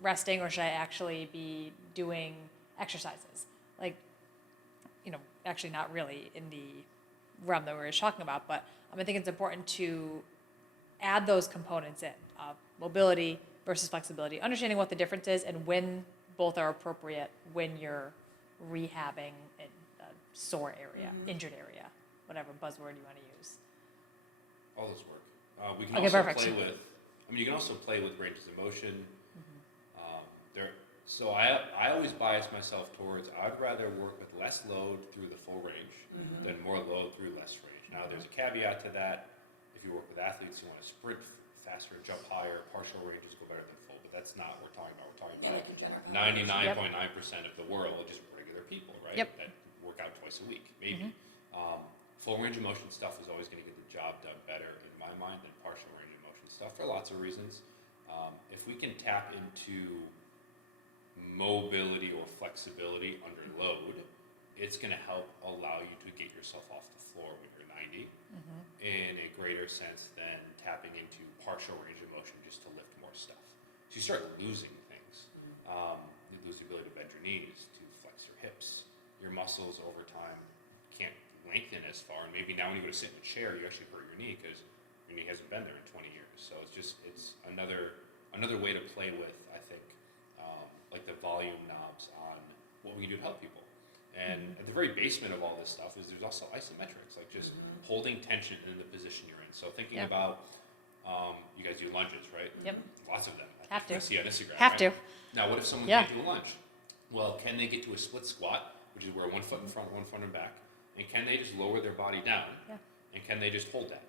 resting, or should I actually be doing exercises? Like, you know, actually not really in the realm that we were talking about, but I think it's important to add those components in of mobility versus flexibility, understanding what the difference is and when both are appropriate when you're rehabbing in a sore area, injured area, whatever buzzword you want to use. All those work. We can Okay, also perfect. play with. I mean, you can also play with ranges of motion. So I always bias myself towards I'd rather work with less load through the full range than more load through less range. Now, there's a caveat to that. If you work with athletes, you want to sprint faster, jump higher, partial ranges go better than full, but that's not what we're talking about. We're talking about 99.9% of the world, just regular people, right? Yep. That work out twice a week, maybe. Full range of motion stuff is always going to get the job done better in my mind than partial range of motion stuff for lots of reasons. If we can tap into mobility or flexibility under load, it's going to help allow you to get yourself off the floor when you're 90 in a greater sense than tapping into partial range of motion just to lift more stuff. So you start losing things. You lose the ability to bend your knees, to flex your hips. Your muscles over time can't lengthen as far, and maybe now when you go to sit in a chair, you actually hurt your knee because your knee hasn't been there in 20 years. So it's another way to play with, I think, like the volume knobs on what we can do to help people. And at the very basement of all this stuff is there's also isometrics, like just holding tension in the position you're in. So thinking about, you guys do lunges, right? Yep. Lots of them. Have to. I see on Instagram. Have right? to. Now, what if someone Yeah. can't do a lunge? Well, can they get to a split squat, which is where one foot in front, one foot in back, and can they just lower their body down? Yeah. And can they just hold that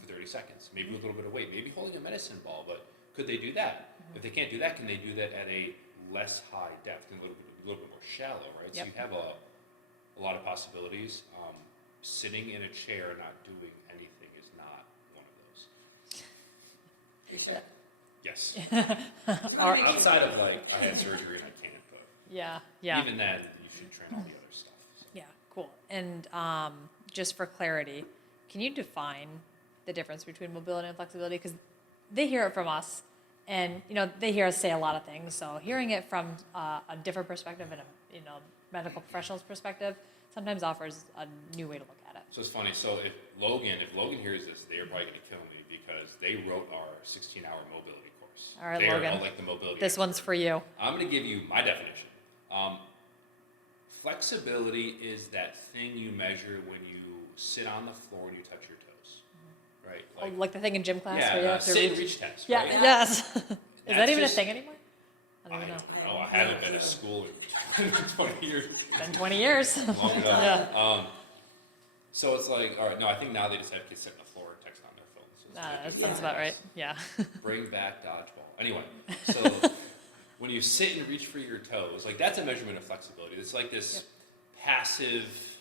for 30 seconds? Maybe with a little bit of weight, maybe holding a medicine ball, but could they do that? If they can't do that, can they do that at a less high depth and a little bit more shallow, right? Yep. So you have a lot of possibilities. Sitting in a chair not doing anything is not one of those. Yes. Yes. Or- Outside of like, I had surgery and I can't, but yeah. even then, you should train all the other stuff. So. Yeah, cool. And just for clarity, can you define the difference between mobility and flexibility? Because they hear it from us, and they hear us say a lot of things. So hearing it from a different perspective and a medical professional's perspective sometimes offers a new way to look at it. So it's funny. So if Logan hears this, they are probably going to kill me because they wrote our 16-hour mobility course. All right, they Logan. are all like the mobility. This one's experts. for you. I'm going to give you my definition. Flexibility is that thing you measure when you sit on the floor and you touch your toes, right? Like the thing in gym class yeah, where you have to sit reach. and reach test, Yeah, right? yes. Is That's that even just- a thing anymore? I don't I even know. don't know. I haven't been to school in 20 years. Been 20 years. Long enough. Yeah. So it's like, all right, no, I think now they just have kids sit on the floor and text on their phones. So it's That ridiculous. sounds about right. Yeah. Bring back dodgeball. Anyway, so when you sit and reach for your toes, like that's a measurement of flexibility. It's like this passive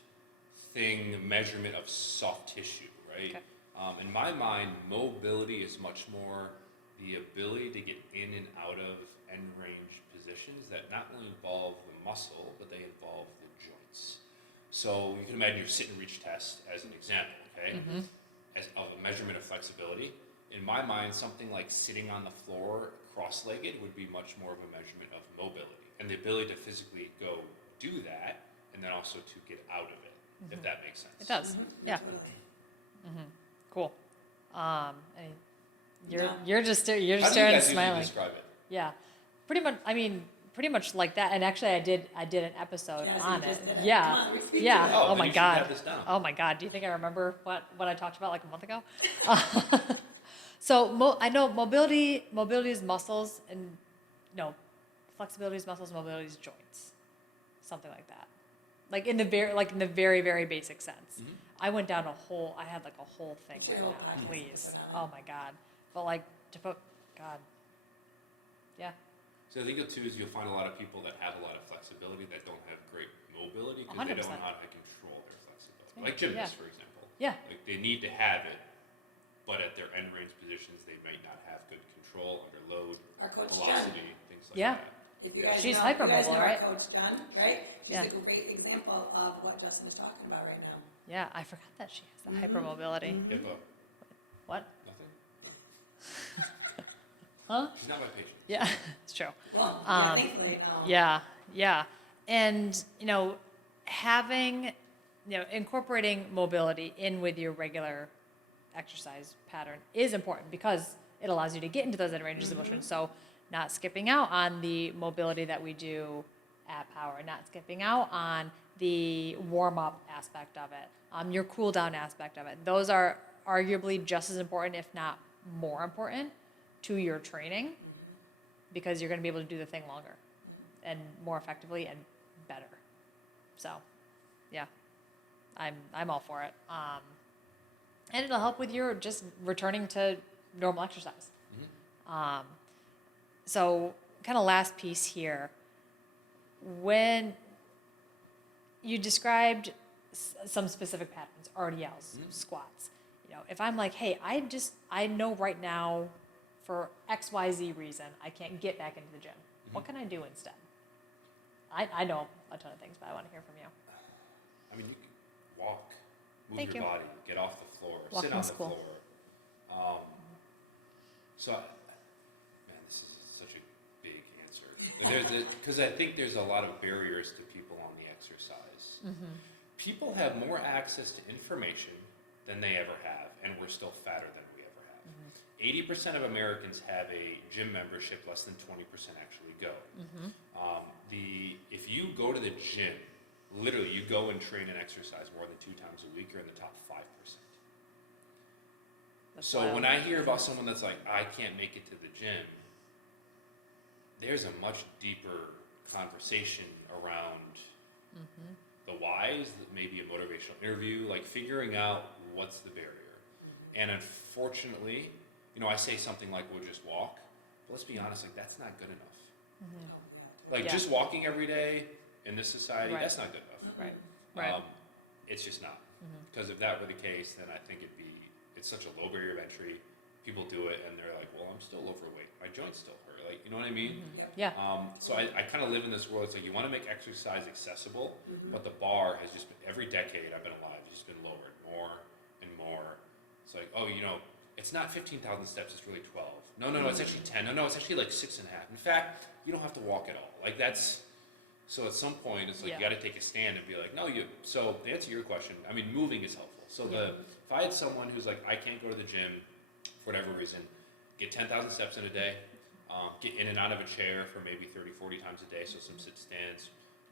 thing, measurement of soft tissue, right? Okay. In my mind, mobility is much more the ability to get in and out of end range positions that not only involve the muscle, but they involve the joints. So you can imagine your sit and reach test as an example, okay? As of a measurement of flexibility. In my mind, something like sitting on the floor cross-legged would be much more of a measurement of mobility and the ability to physically go do that and then also to get out of it, if that makes sense. It does. Yeah. Cool. And you're just How do you staring and guys usually smiling. describe it? Yeah. Pretty much. I mean, pretty much like that. And actually, I did an episode Yes, on you it. just did it. Yeah. Come on, we speak Yeah. to it. Oh, Oh then my you should God. have this down. Oh my God. Do you think I remember what I talked about like a month ago? So I know mobility is muscles, and flexibility is muscles, mobility is joints, something like that. Like in the very very basic sense. I went down I had like a whole thing Sure, right I'll now, put please. it on. Oh my God. But like to put, God. Yeah. So I think too is you'll find a lot of people that have a lot of flexibility that don't have great mobility because they 100%. don't know how to control their flexibility. Like gymnasts, for example. Yeah. Like they need to have it, but at their end range positions, they might not have good control under load, Our coach velocity, things like Yeah. that. If you guys She's know, you guys hypermobile, know right? our coach Jen, right? She's Yeah. a great example of what Justin is talking about right now. Yeah. I forgot that she has the hypermobility. HIPAA, What? nothing? Huh? She's not my patient. Yeah. It's true. Well, yeah, thankfully, no. Yeah. And, having, incorporating mobility in with your regular exercise pattern is important because it allows you to get into those end ranges of motion. So not skipping out on the mobility that we do at Power, not skipping out on the warm-up aspect of it, your cool-down aspect of it. Those are arguably just as important, if not more important, to your training because you're going to be able to do the thing longer and more effectively and better. So, yeah, I'm all for it. And it'll help with your just returning to normal exercise. So, kind of last piece here. When you described some specific patterns, RDLs, squats. If I'm like, hey, I know right now for XYZ reason, I can't get back into the gym. What can I do instead? I know a ton of things, but I want to hear from you. I mean, you can walk, move Thank your you. body, get off the floor, Walking sit on is the cool. floor. Man, this is such a big answer. Because I think there's a lot of barriers to people on the exercise. People have more access to information than they ever have, and we're still fatter than we ever have. 80% of Americans have a gym membership, less than 20% actually go. If you go to the gym, literally you go and train and exercise more than 2 times a week, you're in the top 5%. That's So wild. when I hear about someone that's like, I can't make it to the gym, there's a much deeper conversation around the whys, maybe a motivational interview, like figuring out what's the barrier. And unfortunately, I say something like, we'll just walk, but let's be honest, like that's not good enough. Like Yeah. just walking every day in this society, Right. that's not good enough. Right. It's just not. Because if that were the case, then I think it's such a low barrier of entry. People do it and they're like, well, I'm still overweight. My joints still hurt. Like, you know what I mean? Yeah. So I kind of live in this world. It's like you want to make exercise accessible, but the bar has just been, every decade I've been alive, it's just been lowered more and more. It's like, oh, it's not 15,000 steps, it's really 12. No, it's actually 10. No, it's actually like 6.5. In fact, you don't have to walk at all. Like that's, so at some point it's like you got to take a stand and be like, no, so to answer your question, I mean, moving is helpful. So if I had someone who's like, I can't go to the gym for whatever reason, get 10,000 steps in a day, get in and out of a chair for maybe 30, 40 times a day, so some sit stands,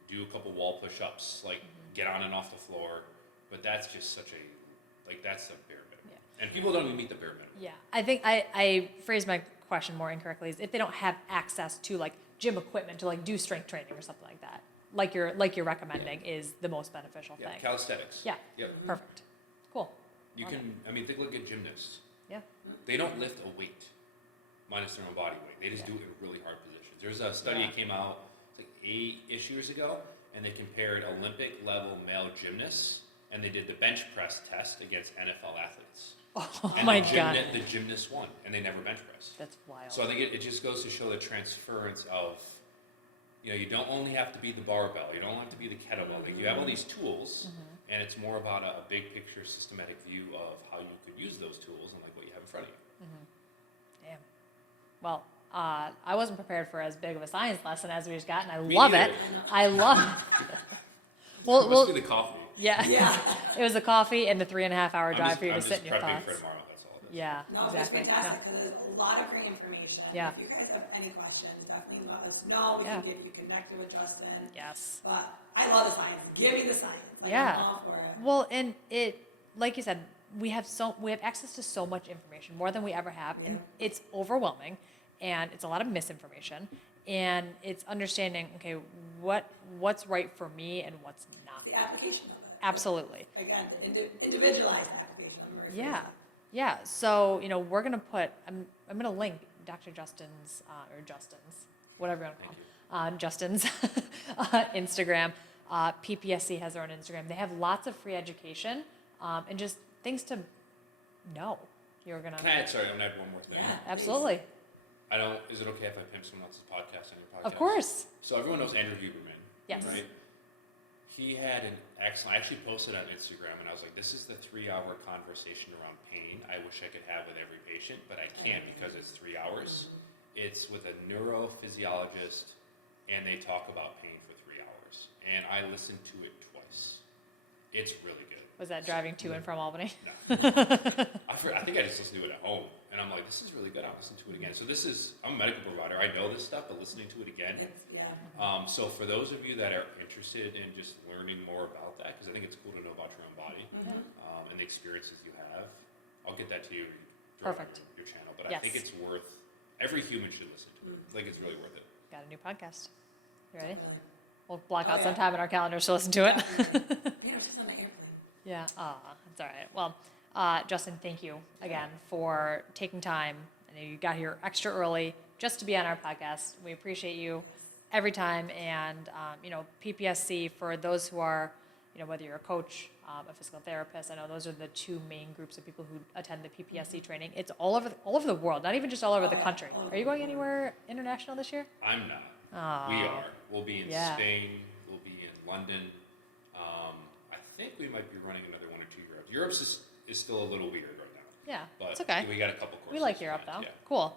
do a couple wall push-ups, like get on and off the floor, but that's just such a, like that's the bare minimum. Yeah. And people don't even meet the bare minimum. Yeah, I think I phrased my question more incorrectly, is if they don't have access to like gym equipment to like do strength training or something like that, like you're recommending is the most beneficial thing. Calisthenics. Yeah. Yep. Perfect. Cool. You Love can, I mean, look at gymnasts. Yeah. They don't lift a weight minus their own body weight. They just do it in really hard positions. There's a study that came out like 8-ish years ago, and they compared Olympic level male gymnasts, and they did the bench press test against NFL athletes. Oh and my the God. The gymnasts won, and they never bench pressed. That's wild. So I think it just goes to show the transference of, you don't only have to be the barbell, you don't have to be the kettlebell. Like you have all these tools, and it's more about a big picture, systematic view of how you could use those tools and like what you have in front of you. Damn. Well, I wasn't prepared for as big of a science lesson as we just got, and I Me love neither. it. I love it. It must be the coffee. Yeah. It was the coffee and the 3.5-hour drive just- for you I'm to just sit in your prepping thoughts. for tomorrow, that's all it is. Yeah, No, exactly. it's fantastic because there's a lot of great information. Yeah. If you guys have any questions, definitely let us know. We can get you connected with Justin. Yes. But I love the science. Give me the science. Like, Yeah. I'm all for it. Well, and it, like you said, we have access to so much information, more than we ever have, and it's overwhelming, and it's a lot of misinformation, and it's understanding, okay, what's right for me and what's not. The application of it. Absolutely. Again, the individualized application. Yeah. So we're gonna put. I'm gonna link Dr. Justin's or Justin's, whatever you want to call him, Justin's Instagram. PPSC has their own Instagram. They have lots of free education and just things to know. You're gonna. Sorry, I'm gonna add one more thing. Yeah. Absolutely. Is it okay if I pimp someone else's podcast on your podcast? Of course. So everyone knows Andrew Huberman. Yes. Right? He had an excellent, I actually posted on Instagram and I was like, this is the 3-hour conversation around pain I wish I could have with every patient, but I can't because it's 3 hours. It's with a neurophysiologist and they talk about pain for 3 hours. And I listened to it twice. It's really good. Was that driving to and from Albany? No. I think I just listened to it at home. And I'm like, this is really good. I'll listen to it again. So I'm a medical provider. I know this stuff, but listening to it again. So for those of you that are interested in just learning more about that, because I think it's cool to know about your own body and the experiences you have, I'll get that to you. Perfect. Your channel. But I think it's every human should listen to it. I think it's really worth it. Got a new podcast. You ready? We'll block out some time in our calendars to listen to it. Yeah. That's all right. Well, Justin, thank you again for taking time. I know you got here extra early just to be on our podcast. We appreciate you every time. And, PPSC, for those who are, whether you're a coach, a physical therapist, I know those are the two main groups of people who attend the PPSC training. It's all over the world, not even just all over the country. Are you going anywhere international this year? I'm not. We are. We'll be in Spain. We'll be in London. I think we might be running another 1 or 2 Europe. Europe's is still a little weird right now. Yeah, But it's okay. we got a couple courses. We like Europe though. Yeah. Cool.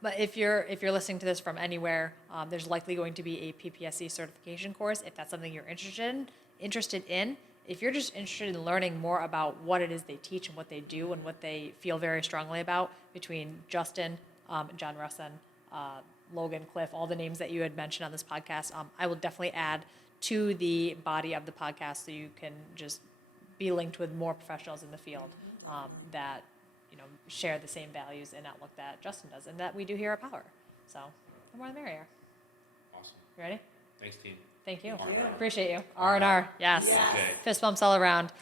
But if you're listening to this from anywhere, there's likely going to be a PPSC certification course if that's something you're interested in. If you're just interested in learning more about what it is they teach and what they do and what they feel very strongly about, between Justin, John Russin, Logan, Cliff, all the names that you had mentioned on this podcast, I will definitely add to the body of the podcast so you can just be linked with more professionals in the field that share the same values and outlook that Justin does and that we do here at Power. So the more the merrier. Awesome. You ready? Thanks, team. Thank you. R&R. Appreciate you. R&R. Yes. Okay. Fist bumps all around.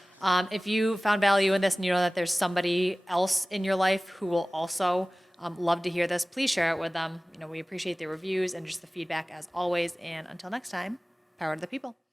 If you found value in this and you know that there's somebody else in your life who will also love to hear this, please share it with them. We appreciate the reviews and just the feedback as always. And until next time, power to the people.